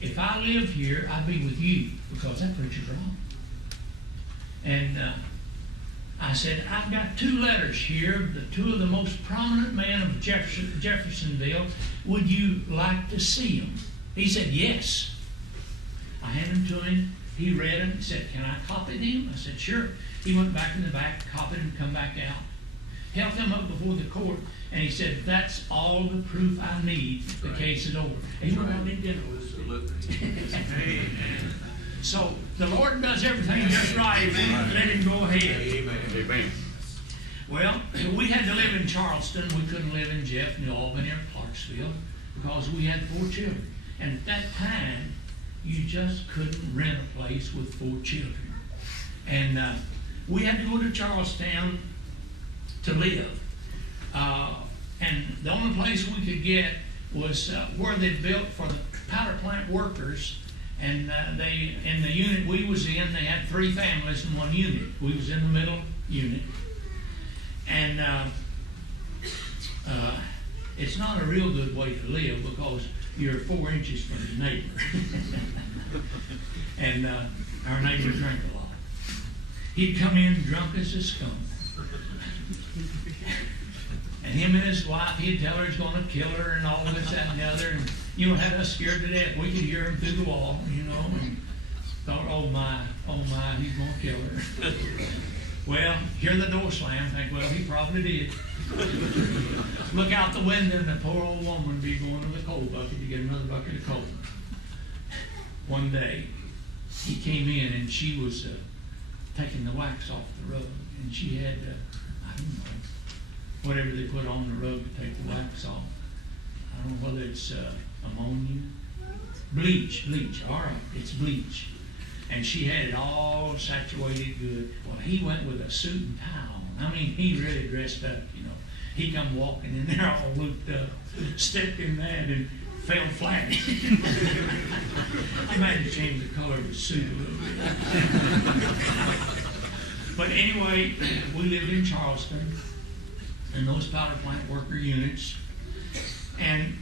if I live here, I'll be with you, because that preacher's wrong. And I said, I've got 2 letters here, the 2 of the most prominent men of Jeffersonville. Would you like to see them? He said, yes. I handed them to him. He read them. He said, can I copy them? I said, sure. He went back in the back, copied them, come back out, held them up before the court, and he said, that's all the proof I need. The case is over. And he went out and did it. So the Lord does everything just right. Let him go ahead. Amen. Well, we had to live in Charleston. We couldn't live in Jeff, New Albany, or Clarksville, because we had 4 children. And at that time, you just couldn't rent a place with 4 children. And we had to go to Charlestown to live. And the only place we could get was where they built for the powder plant workers. And they, in the unit we was in, they had 3 families in one unit. We was in the middle unit. And it's not a real good way to live, because you're 4 inches from your neighbor. And Our neighbor drank a lot. He'd come in drunk as a skunk. And him and his wife, he'd tell her he's going to kill her and all this, that, and the other. And, had us scared to death. We could hear him through the wall, and thought, oh my, he's going to kill her. Well, hear the door slam, think, well, he probably did. Look out the window and the poor old woman would be going to the coal bucket to get another bucket of coal. One day, he came in and she was taking the wax off the rug. And she had, I don't know, whatever they put on the rug to take the wax off. I don't know whether it's ammonia. Bleach, all right, it's bleach. And she had it all saturated good. Well, he went with a suit and tie on. I mean, he really dressed up, He come walking in there all looped up, stepped in that and fell flat. I might have changed the color of his suit a little bit. But anyway, we lived in Charleston in those powder plant worker units. And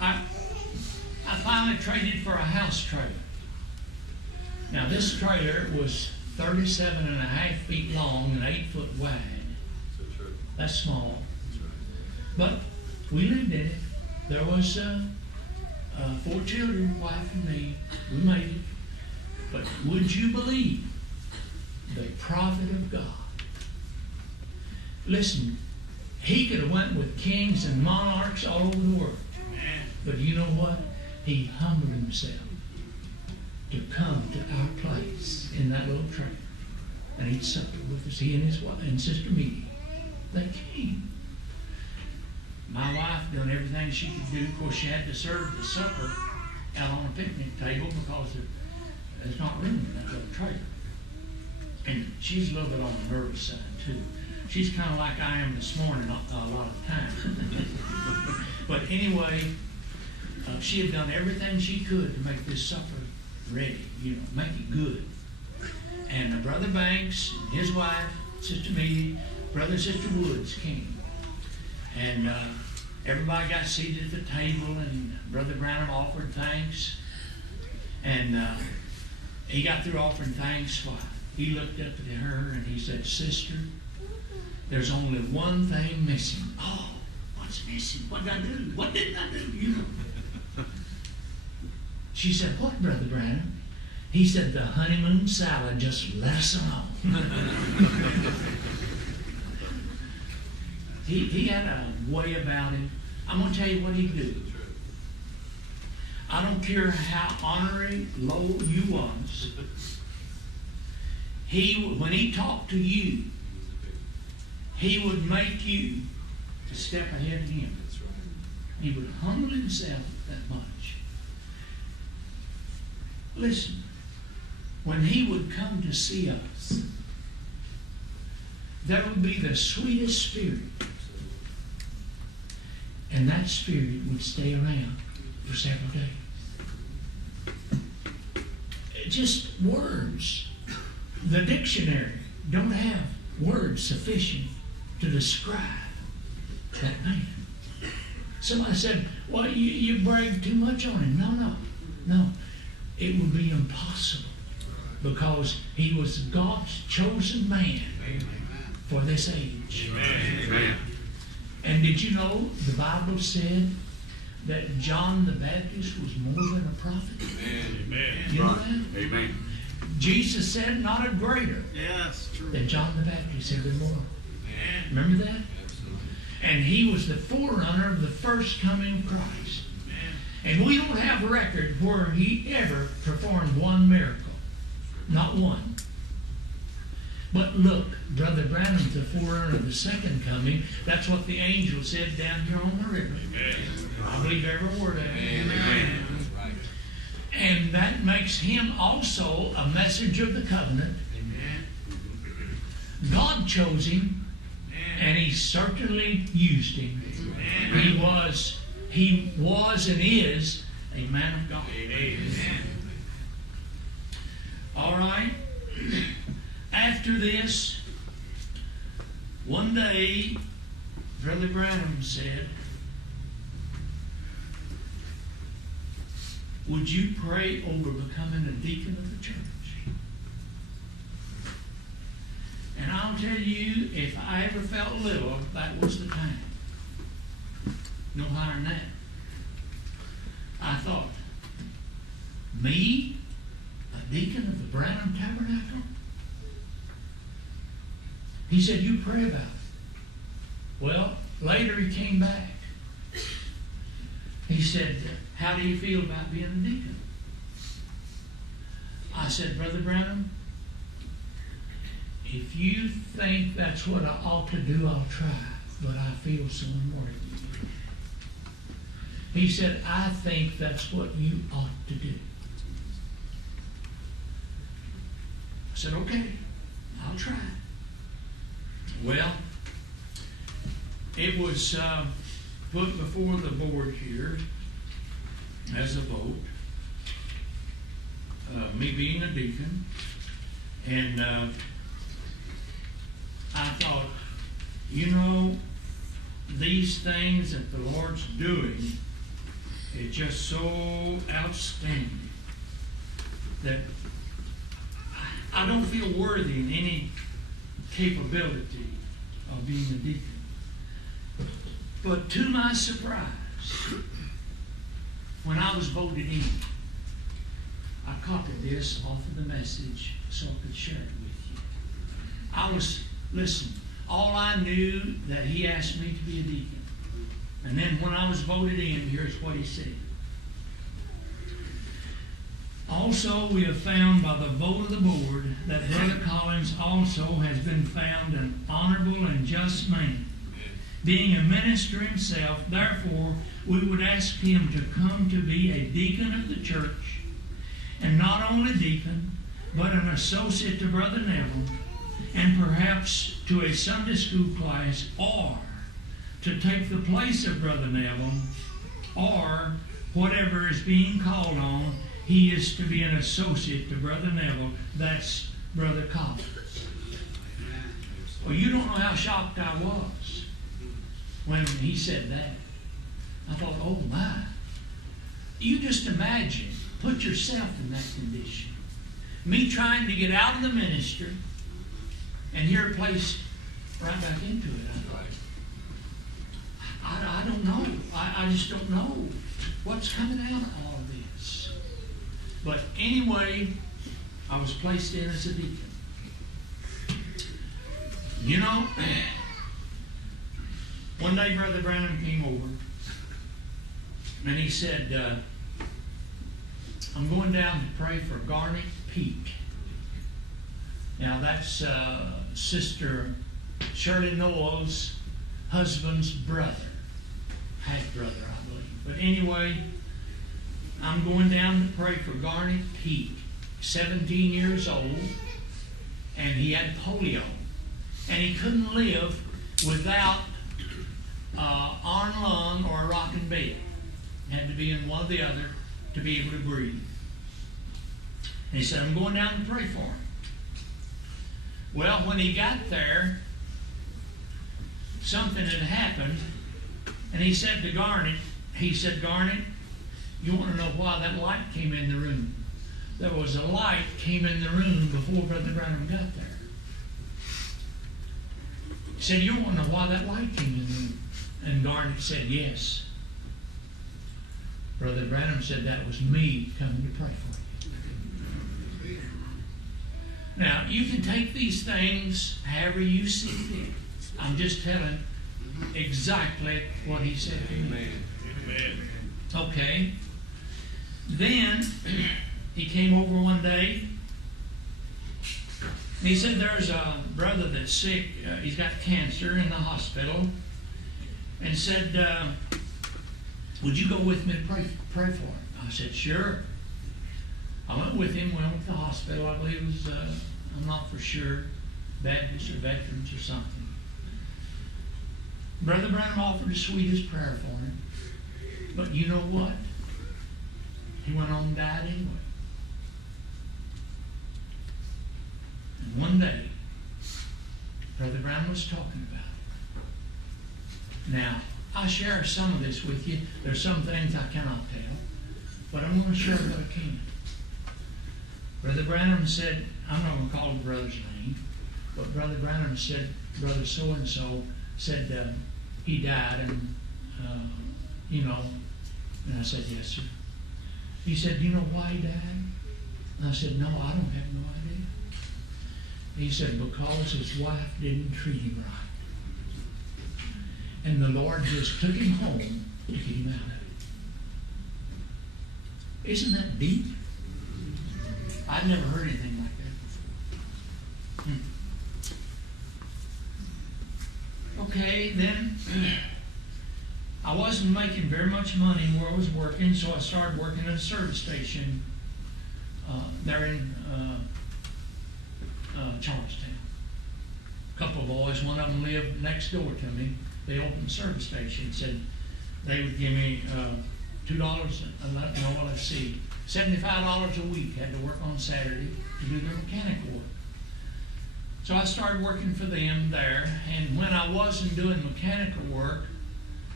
I finally traded for a house trailer. Now this trailer was 37.5 feet long and 8 foot wide. That's small. But we lived in it. There was 4 children, wife and me. We made it. But would you believe the prophet of God? Listen, he could have went with kings and monarchs all over the world. But you know what? He humbled himself to come to our place in that little trailer and eat supper with us. He and his wife and Sister Meade. They came. My wife done everything she could do. Of course, she had to serve the supper out on a picnic table because there's not room in that little trailer. And she's a little bit on the nervous side too. She's kind of like I am this morning a lot of the time. But anyway, she had done everything she could to make this supper ready, make it good. And Brother Banks and his wife, Sister Meade, Brother and Sister Woods came. And everybody got seated at the table, and Brother Branham offered thanks. And he got through offering thanks. Why? He looked up at her and he said, Sister, there's only one thing missing. Oh, what's missing? What did I do? What didn't I do? She said, what, Brother Branham? He said, the honeymoon salad, just let us alone. He had a way about him. I'm going to tell you what he'd do. I don't care how honorary, low you was. When he talked to you, he would make you to step ahead of him. He would humble himself that much. Listen, when he would come to see us, there would be the sweetest spirit. And that spirit would stay around for several days. Just words. The dictionary don't have words sufficient to describe that man. Somebody said, well, you brag too much on him. No. It would be impossible because he was God's chosen man for this age. Amen. And did you know the Bible said that John the Baptist was more than a prophet? Amen. You know that? Amen. Jesus said not a greater Yes, true. than John the Baptist evermore. Amen. Remember that? And he was the forerunner of the first coming of Christ. And we don't have a record where he ever performed one miracle. Not one. But look, Brother Branham, the forerunner of the second coming, that's what the angel said down here on the river. Amen. I believe every word of it. Amen. And that makes him also a messenger of the covenant. Amen. God chose him, and he certainly used him. Amen. He was and is a man of God. Amen. All right. After this, one day, Brother Branham said, would you pray over becoming a deacon of the church? I'll tell you, if I ever felt little, that was the time. No higher than that. I thought, me, a deacon of the Branham Tabernacle? He said, you pray about it. Well, later he came back. He said, how do you feel about being a deacon? I said, Brother Branham, if you think that's what I ought to do, I'll try, but I feel so unworthy. He said, I think that's what you ought to do. I said, okay, I'll try. Well, it was put before the board here as a vote, me being a deacon, and I thought, you know, these things that the Lord's doing is just so outstanding that I don't feel worthy in any capability of being a deacon. But to my surprise, when I was voted in, I copied this off of the message so I could share it with you. Listen, all I knew that he asked me to be a deacon. And then when I was voted in, here's what he said. Also, we have found by the vote of the board that Brother Collins also has been found an honorable and just man. Being a minister himself, therefore, we would ask him to come to be a deacon of the church, and not only deacon, but an associate to Brother Neville, and perhaps to a Sunday school class, or to take the place of Brother Neville, or whatever is being called on, he is to be an associate to Brother Neville. That's Brother Collins. Well, you don't know how shocked I was when he said that. I thought, oh my. You just imagine, put yourself in that condition. Me trying to get out of the ministry and here placed right back into it. I don't know. I just don't know what's coming out of all of this. But anyway, I was placed in as a deacon. You know, one day Brother Branham came over and he said, I'm going down to pray for Garnet Peak. Now that's Sister Shirley Noel's husband's brother. Half-brother, I believe. But anyway, I'm going down to pray for Garnet Peak, 17 years old, and he had polio. And he couldn't live without arm, lung, or a rocking bed. Had to be in one or the other to be able to breathe. And he said, I'm going down to pray for him. Well, when he got there, something had happened, and he said to Garnet, Garnet, you want to know why that light came in the room? There was a light came in the room before Brother Branham got there. He said, you want to know why that light came in the room? And Garnet said, yes. Brother Branham said, that was me coming to pray for you. Now, you can take these things however you see fit. I'm just telling exactly what he said to me. Amen. Okay. Then he came over one day. And he said, there's a brother that's sick. He's got cancer in the hospital. And said, would you go with me to pray for him? I said, sure. I went with him. Went to the hospital. I believe it was, I'm not for sure, Baptist or Veterans or something. Brother Branham offered the sweetest prayer for him. But you know what? He went on and died anyway. And one day, Brother Branham was talking about it. Now, I'll share some of this with you. There's some things I cannot tell, but I'm going to share what I can. Brother Branham said, I'm not going to call the brother's name, but but Brother Branham said, Brother so-and-so said he died, and, you know. And I said, yes, sir. He said, do you know why he died? And I said, no, I don't have no idea. He said, because his wife didn't treat him right. And the Lord just took him home to get him out of it. Isn't that deep? I've never heard anything like that before. Okay, then I wasn't making very much money where I was working, so I started working at a service station there in Charlestown. A couple of boys, one of them lived next door to me. They opened a service station, said they would give me $2, let's see, $75 a week. Had to work on Saturday to do their mechanical work. So I started working for them there, and when I wasn't doing mechanical work,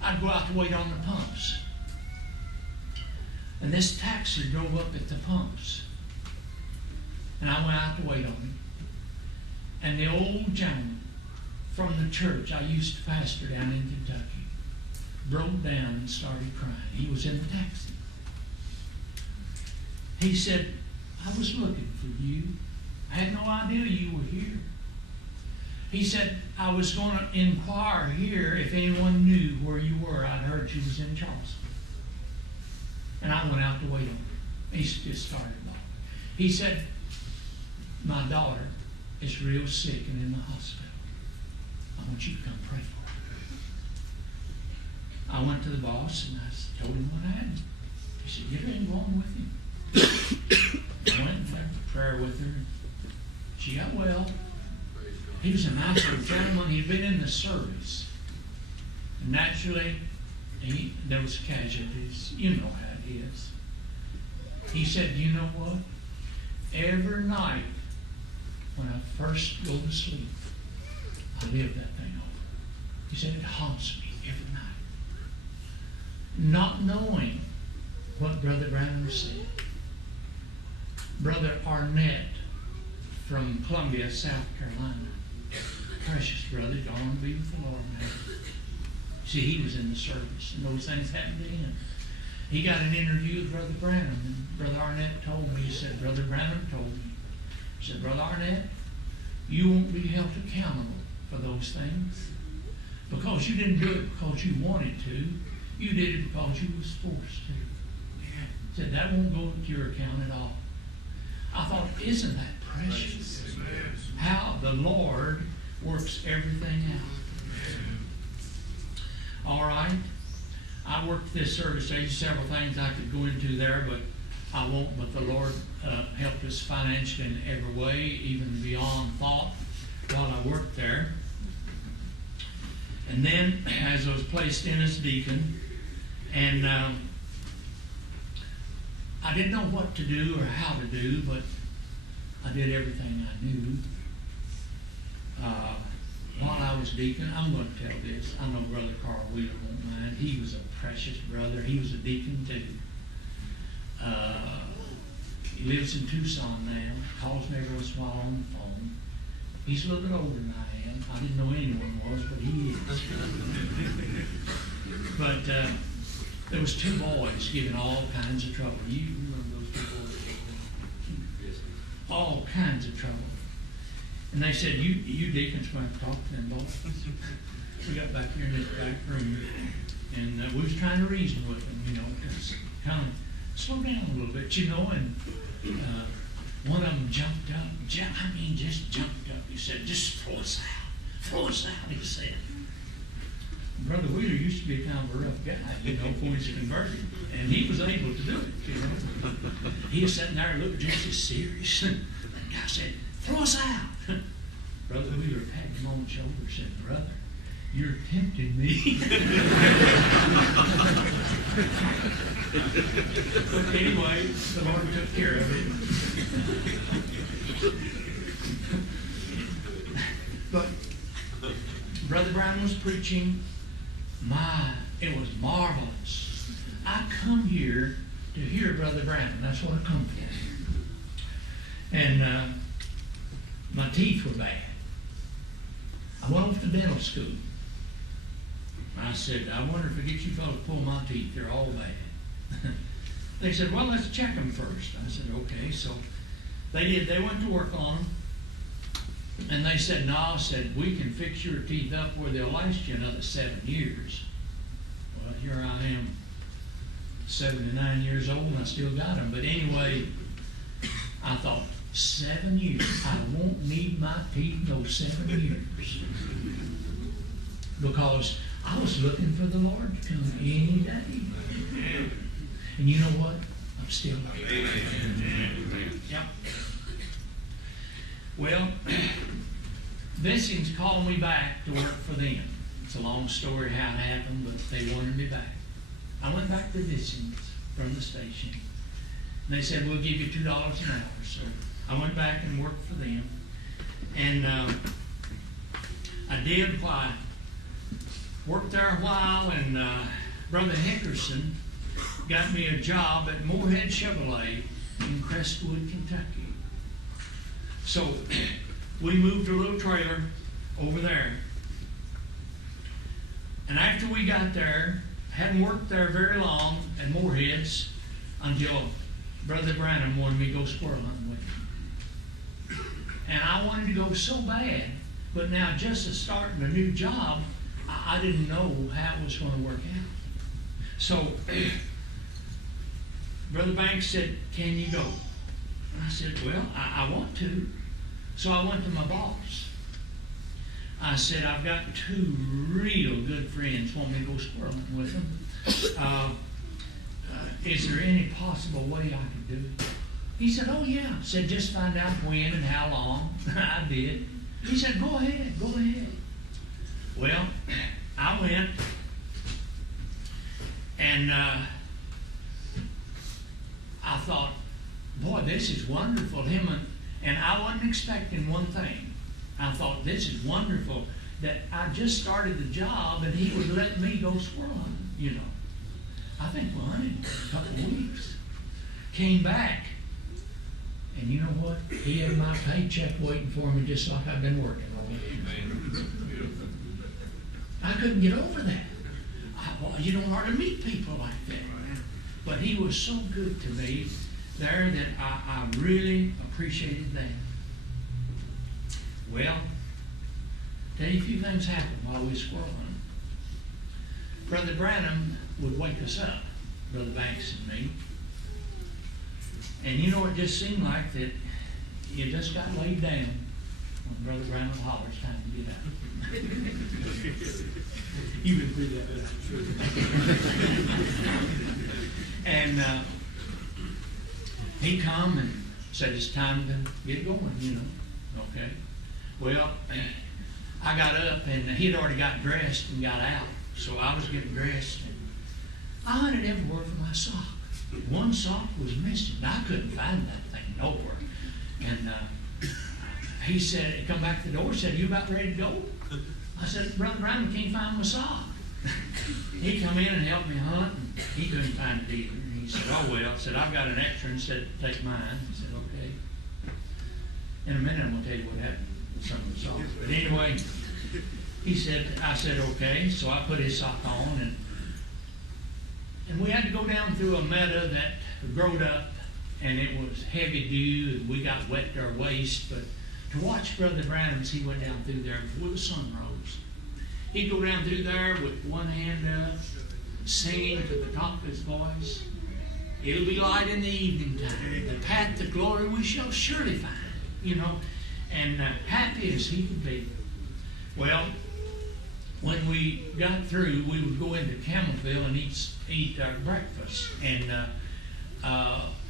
I'd go out to wait on the pumps. And this taxi drove up at the pumps. And I went out to wait on him. And the old gentleman from the church I used to pastor down in Kentucky broke down and started crying. He was in the taxi. He said, I was looking for you. I had no idea you were here. He said, I was going to inquire here if anyone knew where you were. I'd heard you was in Charleston. And I went out to wait on him. He just started off. He said, my daughter is real sick and in the hospital. I want you to come pray for her. I went to the boss and I told him what happened. He said, get ready to go on with him. I went and had a prayer with her. She got well. He was a nice old gentleman. He'd been in the service. And naturally, there was casualties. You know how it is. He said, you know what? Every night when I first go to sleep, I live that thing over. He said, it haunts me every night. Not knowing what Brother Branham said. Brother Arnett from Columbia, South Carolina. Precious brother, gone on to be with the Lord now. See, he was in the service, and those things happened to him. He got an interview with Brother Branham, and Brother Arnett told me, he said, Brother Branham told me, he said, Brother Arnett, you won't be held accountable for those things because you didn't do it because you wanted to. You did it because you was forced to. He said, that won't go to your account at all. I thought, isn't that precious? How the Lord works everything out. All right. I worked this service stage, several things I could go into there, but I won't. But the Lord helped us financially in every way, even beyond thought, while I worked there. And then, as I was placed in as deacon, and I didn't know what to do or how to do, but I did everything I knew. While I was deacon, I'm going to tell this. I know Brother Carl Willard won't mind. He was a precious brother. He was a deacon too. He lives in Tucson now. Calls me every once in a while on the phone. He's a little bit older than I am. I didn't know anyone was, but he is. But there was two boys giving all kinds of trouble. You remember those two boys? All kinds of trouble. And they said, you deacons might talk to them boys. We got back here in this back room, and we was trying to reason with them, just kind of slow down a little bit, and one of them jumped up. Just jumped up. He said, just throw us out. Throw us out, he said. Brother Wheeler used to be kind of a rough guy, before he was converted. And he was able to do it, He was sitting there and looked just as serious. And the guy said, throw us out. Brother Wheeler patted him on the shoulder and said, brother, you're tempting me. But anyway, the Lord took care of it. But Brother Brown was preaching. It was marvelous. I come here to hear Brother Branham. That's what I come for. And my teeth were bad. I went off to dental school. I said, I wonder if I get you fellas to pull my teeth, they're all bad. They said, well, let's check them first. I said, okay. So they did. They went to work on them. And they said, no, said, we can fix your teeth up where they'll last you another 7 years. Well, here I am, 79 years old, and I still got them. But anyway, I thought, 7 years. I won't need my teeth no 7 years. Because I was looking for the Lord to come any day. And you know what? I'm still looking. Yeah. Well, Vincent's called me back to work for them. It's a long story how it happened, but they wanted me back. I went back to Vincent's from the station. And they said, we'll give you $2 an hour. So I went back and worked for them. And I did why worked there a while, and Brother Hickerson got me a job at Moorhead Chevrolet in Crestwood, Kentucky. So we moved a little trailer over there. And after we got there, hadn't worked there very long at Moorhead's until Brother Branham wanted me to go squirrel hunting with him. And I wanted to go so bad, but now just as starting a new job, I didn't know how it was going to work out. So Brother Banks said, can you go? And I said, well, I want to. So I went to my boss. I said, I've got 2 real good friends want me to go squirrel hunting with them. Is there any possible way I could do it? He said, oh yeah. I said, just find out when and how long. I did. He said, go ahead, go ahead. Well, I went, and I thought, boy, this is wonderful. And I wasn't expecting one thing. I thought, this is wonderful that I just started the job and he would let me go squirrel hunting, you know. I think, well, honey, a couple of weeks. Came back, and you know what? He had my paycheck waiting for me just like I've been working on. I couldn't get over that. Well, you don't hardly meet people like that. But he was so good to me there that I really appreciated that. Well, tell you a few things happened while we were squirrel hunting. Brother Branham would wake us up, Brother Banks and me. And you know, it just seemed like that you just got laid down when Brother Branham hollers, it's time to get up. You would agree that. And he come and said it's time to get going, you know. Okay. Well, I got up and he had already got dressed and got out. So I was getting dressed and I hunted everywhere for my sock. One sock was missing. I couldn't find that thing nowhere. And he said, he come back to the door and said, you about ready to go? I said, Brother Branham, can't find my sock. He come in and helped me hunt, and he couldn't find it either. And he said, oh well. I said, I've got an extra and said, take mine. He said, okay. In a minute I'm gonna tell you what happened with some of the socks. But anyway, he said, I said, okay. So I put his sock on, and we had to go down through a meadow that growed up, and it was heavy dew, and we got wet to our waist. But to watch Brother Branham as he went down through there before the sun rose, he'd go down through there with one hand up, singing to the top of his voice. It'll be light in the evening time. The path to glory we shall surely find. You know, and happy as he could be. Well, when we got through, we would go into Camelville and eat our breakfast. And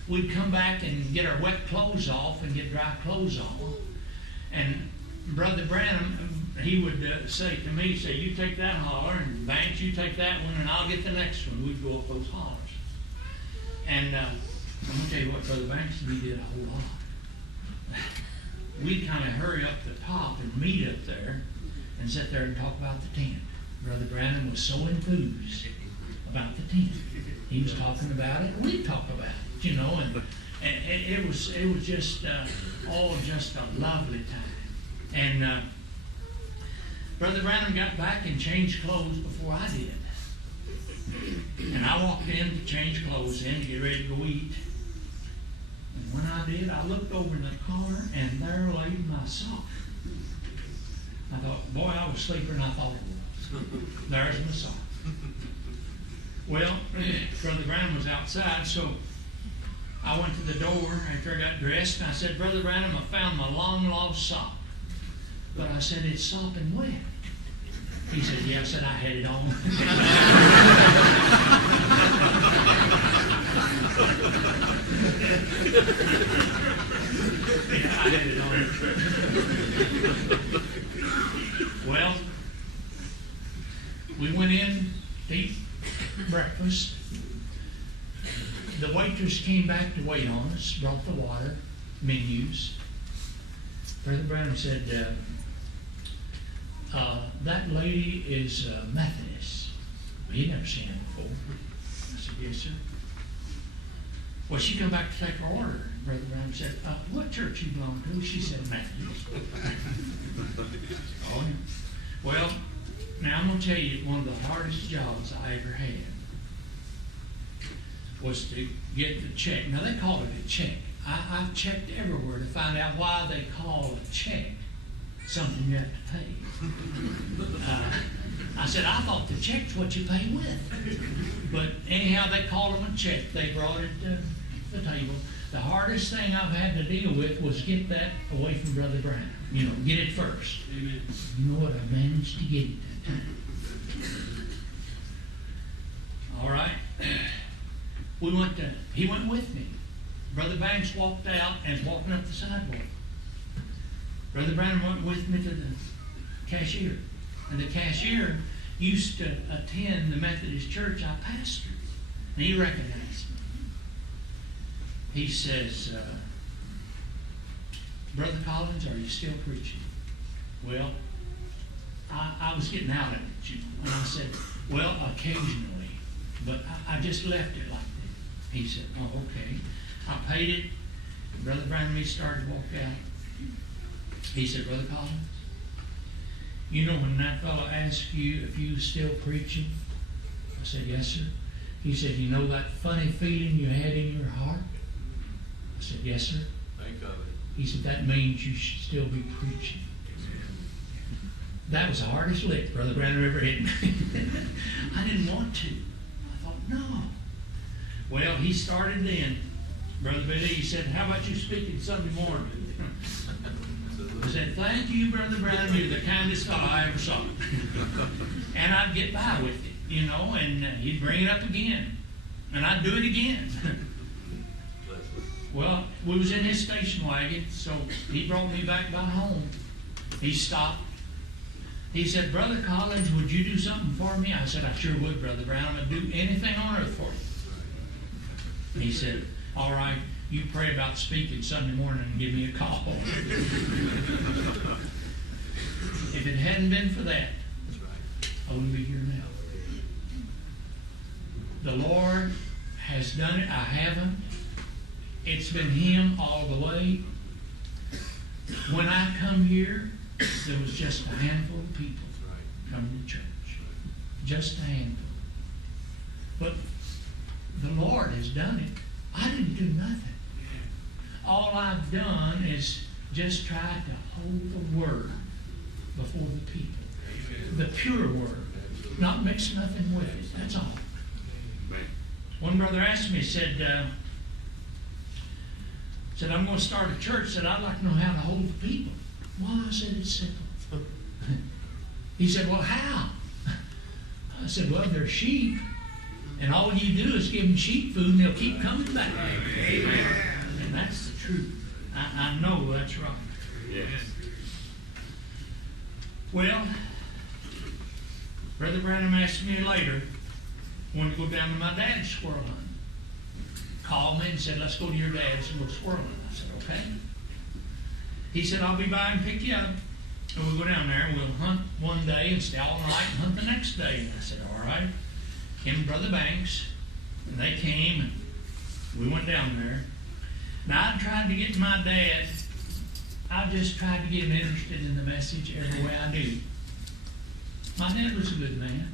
we'd come back and get our wet clothes off and get dry clothes on. And Brother Branham, he would say to me, say, you take that holler, and Banks, you take that one, and I'll get the next one. We'd go up those hollers. And I'm going to tell you what, Brother Banks, we did a whole lot. We'd kind of hurry up the top and meet up there and sit there and talk about the tent. Brother Branham was so enthused about the tent. He was talking about it, and we'd talk about it, you know, and it was just all just a lovely time. And Brother Branham got back and changed clothes before I did. And I walked in to change clothes in to get ready to go eat. And when I did, I looked over in the corner and there lay my sock. I thought, boy, I was sleeping, I thought it was. There's my sock. Well, Brother Branham was outside, so I went to the door after I got dressed, and I said, Brother Branham, I found my long-lost sock. But I said, it's sopping wet. He said, yeah. I said, I had it on. Yeah, I had it on. Well, we went in to eat breakfast. The waitress came back to wait on us, brought the water, menus. Brother Branham said, that lady is Methodist. Well, he'd never seen her before. I said, yes, sir. Well, she come back to take her order. Brother Branham said, what church you belong to? She said, Methodist. Oh, yeah. Well, now I'm going to tell you, one of the hardest jobs I ever had was to get the check. Now, they call it a check. I've checked everywhere to find out why they call a check something you have to pay. I said, I thought the check's what you pay with. But anyhow, they called them a check. They brought it to the table. The hardest thing I've had to deal with was get that away from Brother Branham. You know, get it first. Amen. You know what? I managed to get it that time. All right. He went with me. Brother Banks walked out and was walking up the sidewalk. Brother Branham went with me to the cashier. And the cashier used to attend the Methodist church I pastored. And he recognized me. He says, Brother Collins, are you still preaching? Well, I was getting out of it, you know. And I said, well, occasionally. But I just left it like that. He said, oh, okay. I paid it. Brother Branham, he started to walk out. He said, Brother Collins, you know when that fellow asked you if you was still preaching? I said, yes, sir. He said, you know that funny feeling you had in your heart? I said, yes, sir. Think of it. He said, that means you should still be preaching. That was the hardest lick Brother Branham ever hit me. I didn't want to. I thought, no. Well, he started then. Brother Billy, he said, how about you speaking Sunday morning? I said, thank you, Brother Branham. You're the kindest fellow I ever saw. And I'd get by with it, you know, and he'd bring it up again. And I'd do it again. Well, we was in his station wagon, so he brought me back by home. He stopped. He said, Brother Collins, would you do something for me? I said, I sure would, Brother Brown. I'd do anything on earth for you. He said, all right, you pray about speaking Sunday morning and give me a call. If it hadn't been for that, I wouldn't be here now. The Lord has done it. I haven't. It's been Him all the way. When I come here, there was just a handful of people coming to church. Just a handful. But the Lord has done it. I didn't do nothing. All I've done is just tried to hold the Word before the people. The pure Word. Not mix nothing with it. That's all. One brother asked me, said, I'm going to start a church. Said, I'd like to know how to hold the people. Well, I said, it's simple. He said, well, how? I said, well, they're sheep. And all you do is give them sheep food and they'll keep coming back. Amen. And that's the truth. I know that's right. Yes. Well, Brother Branham asked me later, wanted to go down to my dad's squirrel hunt. Called me and said, let's go to your dad's and go squirrel hunting. I said, okay. He said, I'll be by and pick you up. And we'll go down there and we'll hunt one day and stay all night and hunt the next day. And I said, all right. Him and Brother Banks, and they came and we went down there. Now I tried to get my dad, I just tried to get him interested in the message every way I do. My dad was a good man,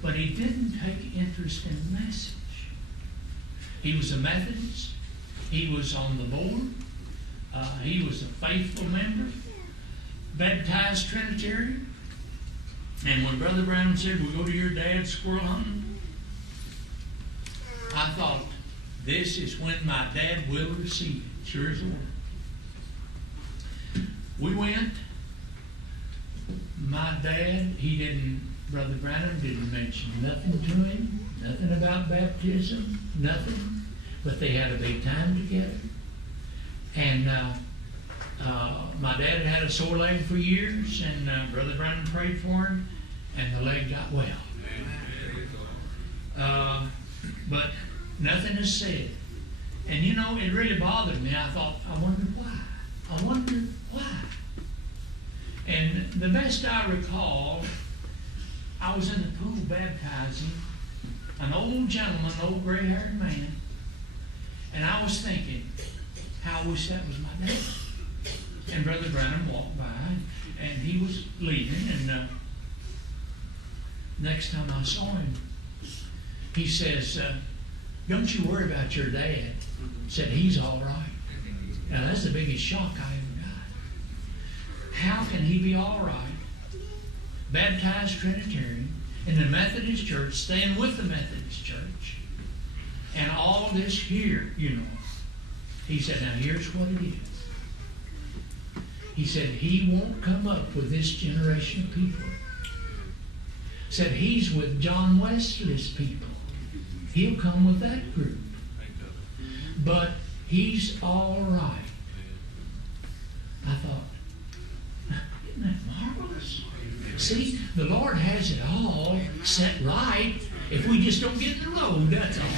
but he didn't take interest in the message. He was a Methodist. He was on the board. He was a faithful member, baptized Trinitarian. And when Brother Branham said, "We go to your dad's squirrel hunting," I thought, this is when my dad will receive it. Sure as Lord. We went. My dad, Brother Branham didn't mention nothing to him, nothing about baptism, nothing. But they had a big time together. And my dad had had a sore leg for years, and Brother Branham prayed for him, and the leg got well. But nothing is said. And you know, it really bothered me. I thought, I wonder why. I wonder why. And the best I recall, I was in the pool baptizing an old gentleman, an old gray-haired man, and I was thinking, how I wish that was my dad. And Brother Branham walked by, and he was leaving, and next time I saw him, he says, "Don't you worry about your dad." Said, "He's all right." Now, that's the biggest shock I ever got. How can he be all right? Baptized Trinitarian in the Methodist Church, staying with the Methodist Church, and all this here, you know. He said, now here's what it is. He said, he won't come up with this generation of people. Said he's with John Wesley's people. He'll come with that group. But he's all right. I thought, isn't that marvelous? See, the Lord has it all set right. If we just don't get in the road, that's all.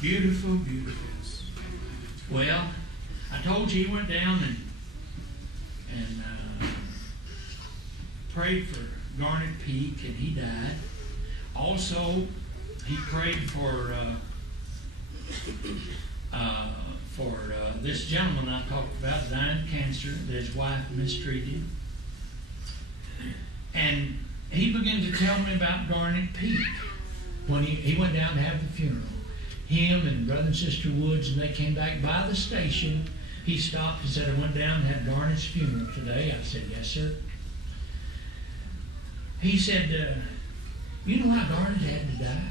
Beautiful, beautiful. Well, I told you he went down and prayed for Garnet Peak, and he died. Also, he prayed for this gentleman I talked about, dying of cancer, that his wife mistreated. And he began to tell me about Garnet Peak when he went down to have the funeral. Him and Brother and Sister Woods, and they came back by the station. He stopped and said, "I went down and had Garnet's funeral today." I said, "Yes, sir." He said, "You know how Garnet had to die?"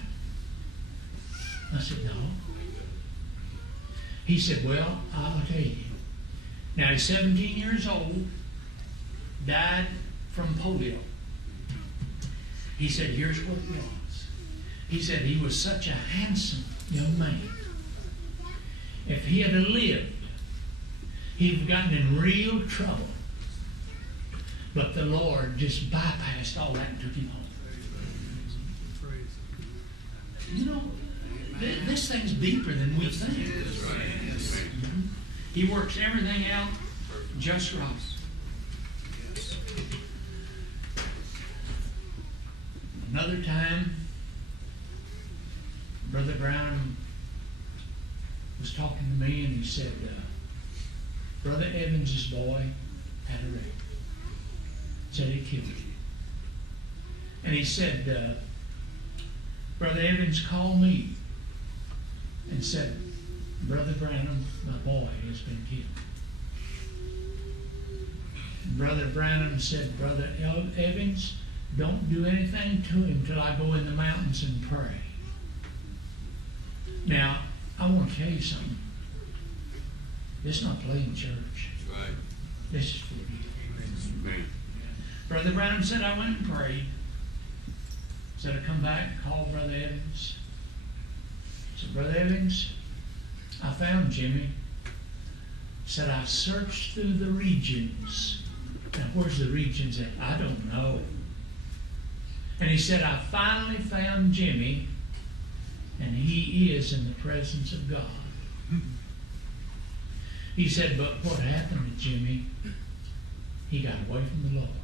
I said, "No." He said, "Well, I'll tell you. Now, he's 17 years old, died from polio." He said, "Here's what it was." He said, "He was such a handsome young man. If he had lived, he'd have gotten in real trouble. But the Lord just bypassed all that and took him home." You know, this thing's deeper than we think. Mhm. He works everything out just right. Another time, Brother Branham was talking to me, and he said, Brother Evans's boy had a wreck. Said he killed him. And he said, Brother Evans called me and said, "Brother Branham, my boy has been killed." Brother Branham said, "Brother Evans, don't do anything to him till I go in the mountains and pray." Now, I want to tell you something. This is not playing church. Right. This is for you. Amen. Brother Branham said, I went and prayed. Said I come back and call Brother Evans. Said, "Brother Evans, I found Jimmy." Said, "I searched through the regions." Now, where's the regions at? I don't know. And he said, "I finally found Jimmy, and he is in the presence of God." He said, "But what happened to Jimmy? He got away from the Lord.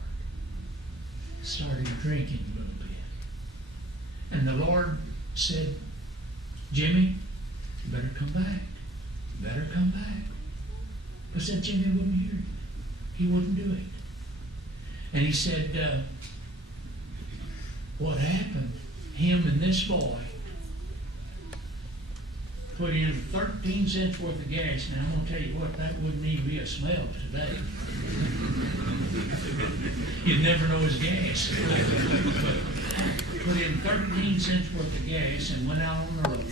Started drinking a little bit. And the Lord said, 'Jimmy, you better come back. You better come back.' But said Jimmy wouldn't hear it. He wouldn't do it. And he said, what happened? Him and this boy put in 13 cents worth of gas. Now, I'm going to tell you what, that wouldn't even be a smell today. You'd never know it's gas. But put in 13 cents worth of gas and went out on the road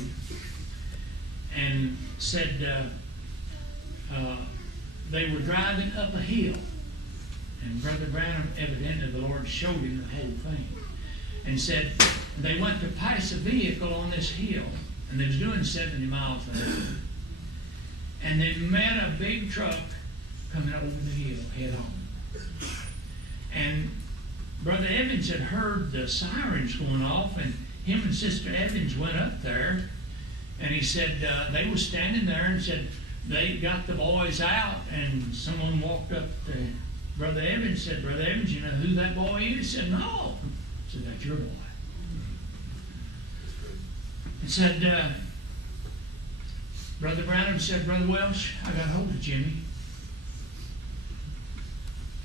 and said they were driving up a hill. And Brother Branham, evidently the Lord showed him the whole thing. And said they went to pass a vehicle on this hill, and they was doing 70 miles an hour. And they met a big truck coming over the hill head on. And Brother Evans had heard the sirens going off, and him and Sister Evans went up there, and he said they were standing there and said they got the boys out, and someone walked up to Brother Evans, said, Brother Evans, you know who that boy is? He said, no. He said, that's your boy. He said, Brother Branham said, Brother Welsh, I got hold of Jimmy.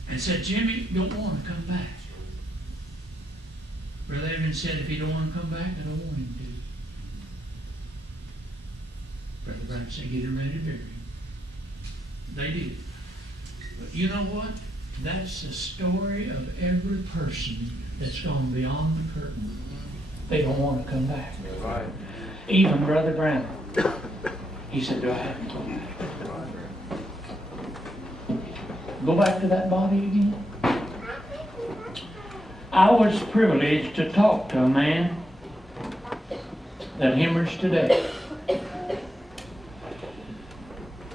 And said, Jimmy don't want to come back. Brother Evans said, if he don't want to come back, I don't want him to. Brother Branham said, get him ready to bury him. They did. But you know what? That's the story of every person that's gone beyond the curtain. They don't want to come back. Right. Even Brother Branham. He said, do I have to go back? Go back to that body again? I was privileged to talk to a man that hemorrhaged to death.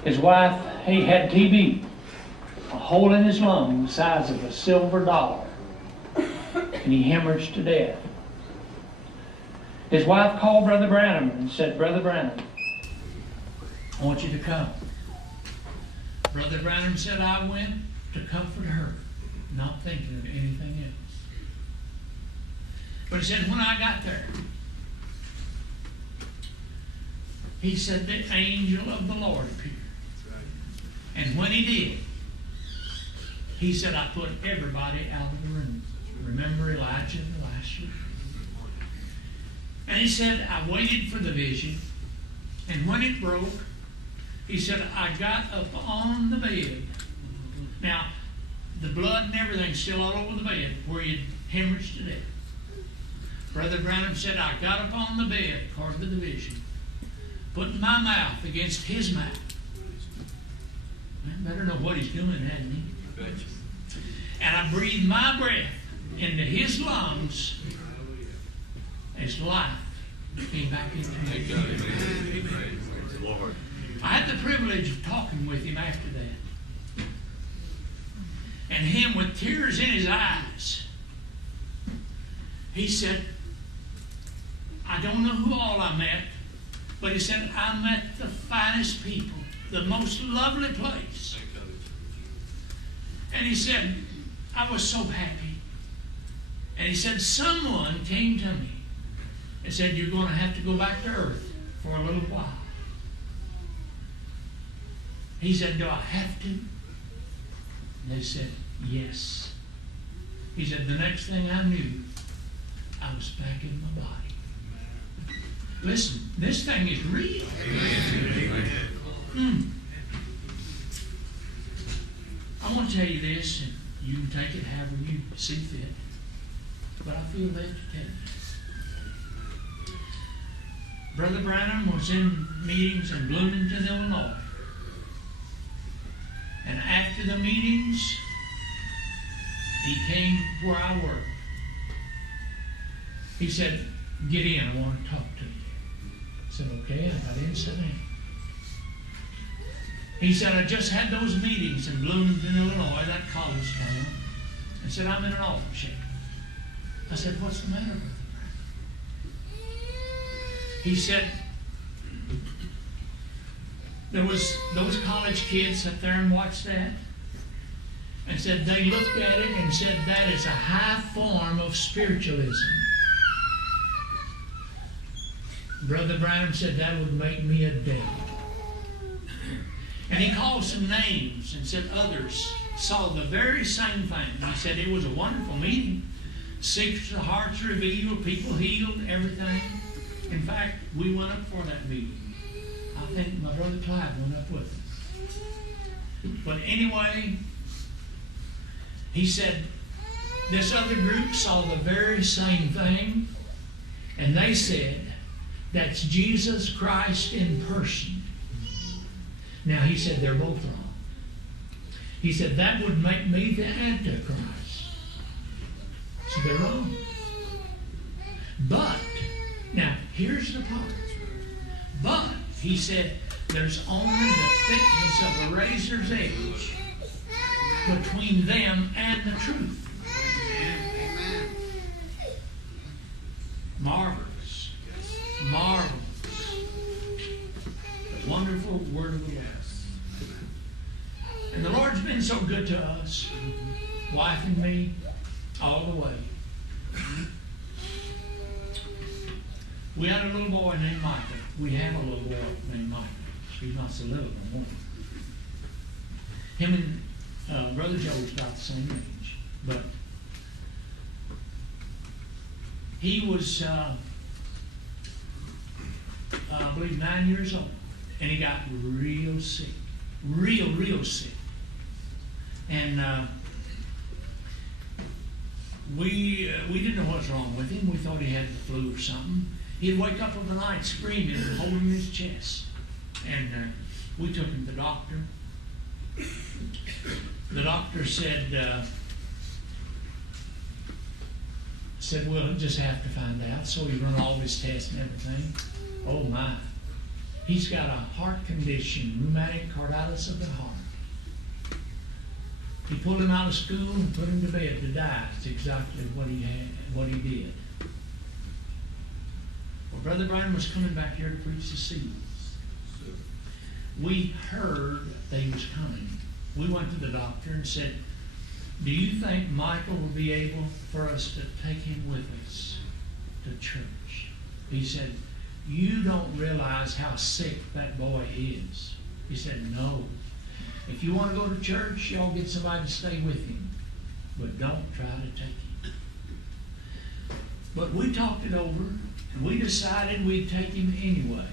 His wife, he had TB, a hole in his lung the size of a silver dollar, and he hemorrhaged to death. His wife called Brother Branham and said, Brother Branham, I want you to come. Brother Branham said, I went to comfort her, not thinking of anything else. But he said, when I got there, he said, the angel of the Lord appeared. And when he did, he said, I put everybody out of the room. Remember Elijah and Elisha? And he said, I waited for the vision, and when it broke, he said, I got up on the bed. Now, the blood and everything's still all over the bed where you'd hemorrhaged to death. Brother Branham said, I got up on the bed, according to the vision, putting my mouth against his mouth. Man, better know what he's doing, hadn't he? And I breathed my breath into his lungs as life came back into him. Praise the Lord. I had the privilege of talking with him after that. And him with tears in his eyes, he said, I don't know who all I met, but he said, I met the finest people, the most lovely place. And he said, I was so happy. And he said, someone came to me and said, you're going to have to go back to earth for a little while. He said, do I have to? And they said, yes. He said, the next thing I knew, I was back in my body. Listen, this thing is real. I want to tell you this, and you can take it however you see fit, but I feel led to tell you. Brother Branham was in meetings in Bloomington, Illinois. And after the meetings, he came where I worked. He said, get in, I want to talk to you. I said, okay, I got in, sat down. He said, I just had those meetings in Bloomington, Illinois, that college town. I said, I'm in an altar shaker. I said, what's the matter with you? He said, there was those college kids sat there and watched that and said they looked at it and said that is a high form of spiritualism. Brother Branham said that would make me a devil. And he called some names and said others saw the very same thing. He said it was a wonderful meeting. Secrets of the hearts revealed, people healed, everything. In fact, we went up for that meeting. I think my brother Clyde went up with us. But anyway, he said this other group saw the very same thing, and they said, that's Jesus Christ in person. Now, he said they're both wrong. He said that would make me the Antichrist. So they're wrong. But, now, here's the part. But, he said, there's only the thickness of a razor's edge between them and the truth. Marvelous. Marvelous. The wonderful word of the Lord. And the Lord's been so good to us, wife and me, all the way. We had a little boy named Michael. We have a little boy named Michael. He's not so little no more. Him and Brother Joe's about the same age. But he was, I believe, 9 years old. And he got real sick. Real sick. And we didn't know what was wrong with him. We thought he had the flu or something. He'd wake up in the night screaming and holding his chest. And we took him to the doctor. The doctor said, we'll just have to find out. So he run all his tests and everything. Oh my. He's got a heart condition, rheumatic carditis of the heart. He pulled him out of school and put him to bed to die. That's exactly what he did. Well, Brother Branham was coming back here to preach the seals. We heard that he was coming. We went to the doctor and said, do you think Michael will be able for us to take him with us to church? He said, you don't realize how sick that boy is. He said, no. If you want to go to church, y'all get somebody to stay with him. But don't try to take him. But we talked it over, and we decided we'd take him anyway.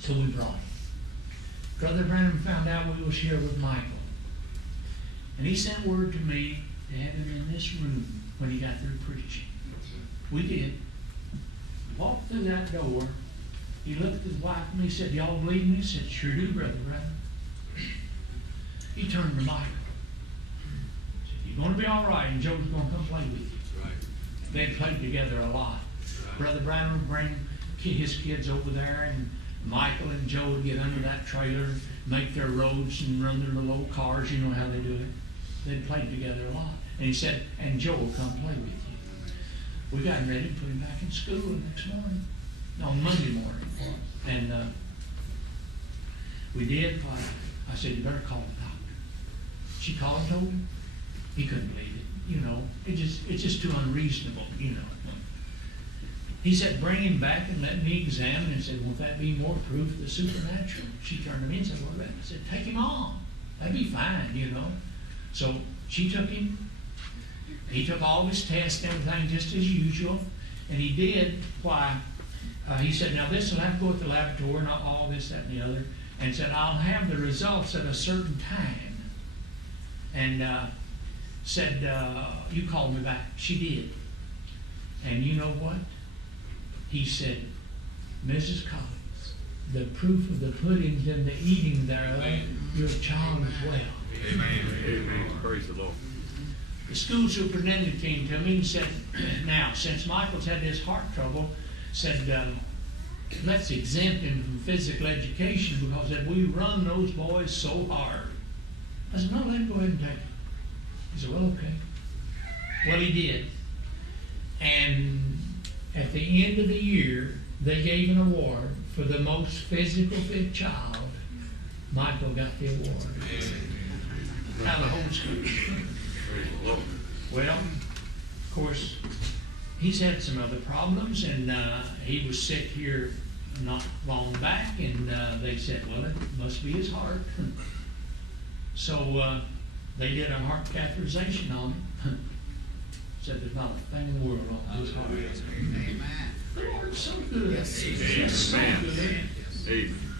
So we brought him. Brother Branham found out we was here with Michael. And he sent word to me to have him in this room when he got through preaching. We did. Walked through that door. He looked at his wife and he said, y'all believe me? He said, sure do, Brother Branham. He turned to Michael. He said, you're going to be all right, and Joe's going to come play with you. Right. They'd played together a lot. Right. Brother Branham would bring his kids over there, and Michael and Joe would get under that trailer, make their roads and run their little old cars. You know how they do it. They'd played together a lot. And he said, and Joe will come play with you. We got him ready to put him back in school the next morning. No, Monday morning. And we did. I said, you better call the doctor. She called and told him. He couldn't believe it. You know, it's just too unreasonable, you know. He said, bring him back and let me examine. And said, won't that be more proof of the supernatural? She turned to me and said, what about it? I said, take him on. That'd be fine, you know. So she took him. He took all of his tests and everything just as usual. And he did why. He said, now this will have to go at the laboratory, not all this, that, and the other. And said, I'll have the results at a certain time. And said, you call me back. She did. And you know what? He said, Mrs. Collins, the proof of the pudding's in the eating thereof. Your child is well. Amen. Amen. Praise the Lord. The school superintendent came to me and said, now, since Michael's had this heart trouble, said, let's exempt him from physical education because that we run those boys so hard. I said, no, let him go ahead and take it. He said, well, okay. Well, he did. And at the end of the year, they gave an award for the most physical fit child. Michael got the award. Out of the whole school. Praise the Lord. Well, of course, he's had some other problems, and he was sick here not long back, and they said, well, it must be his heart. So they did a heart catheterization on him. Said there's not a thing in the world wrong with his heart. Amen. The Lord's so good. Yes, He He's so Amen. good. Amen.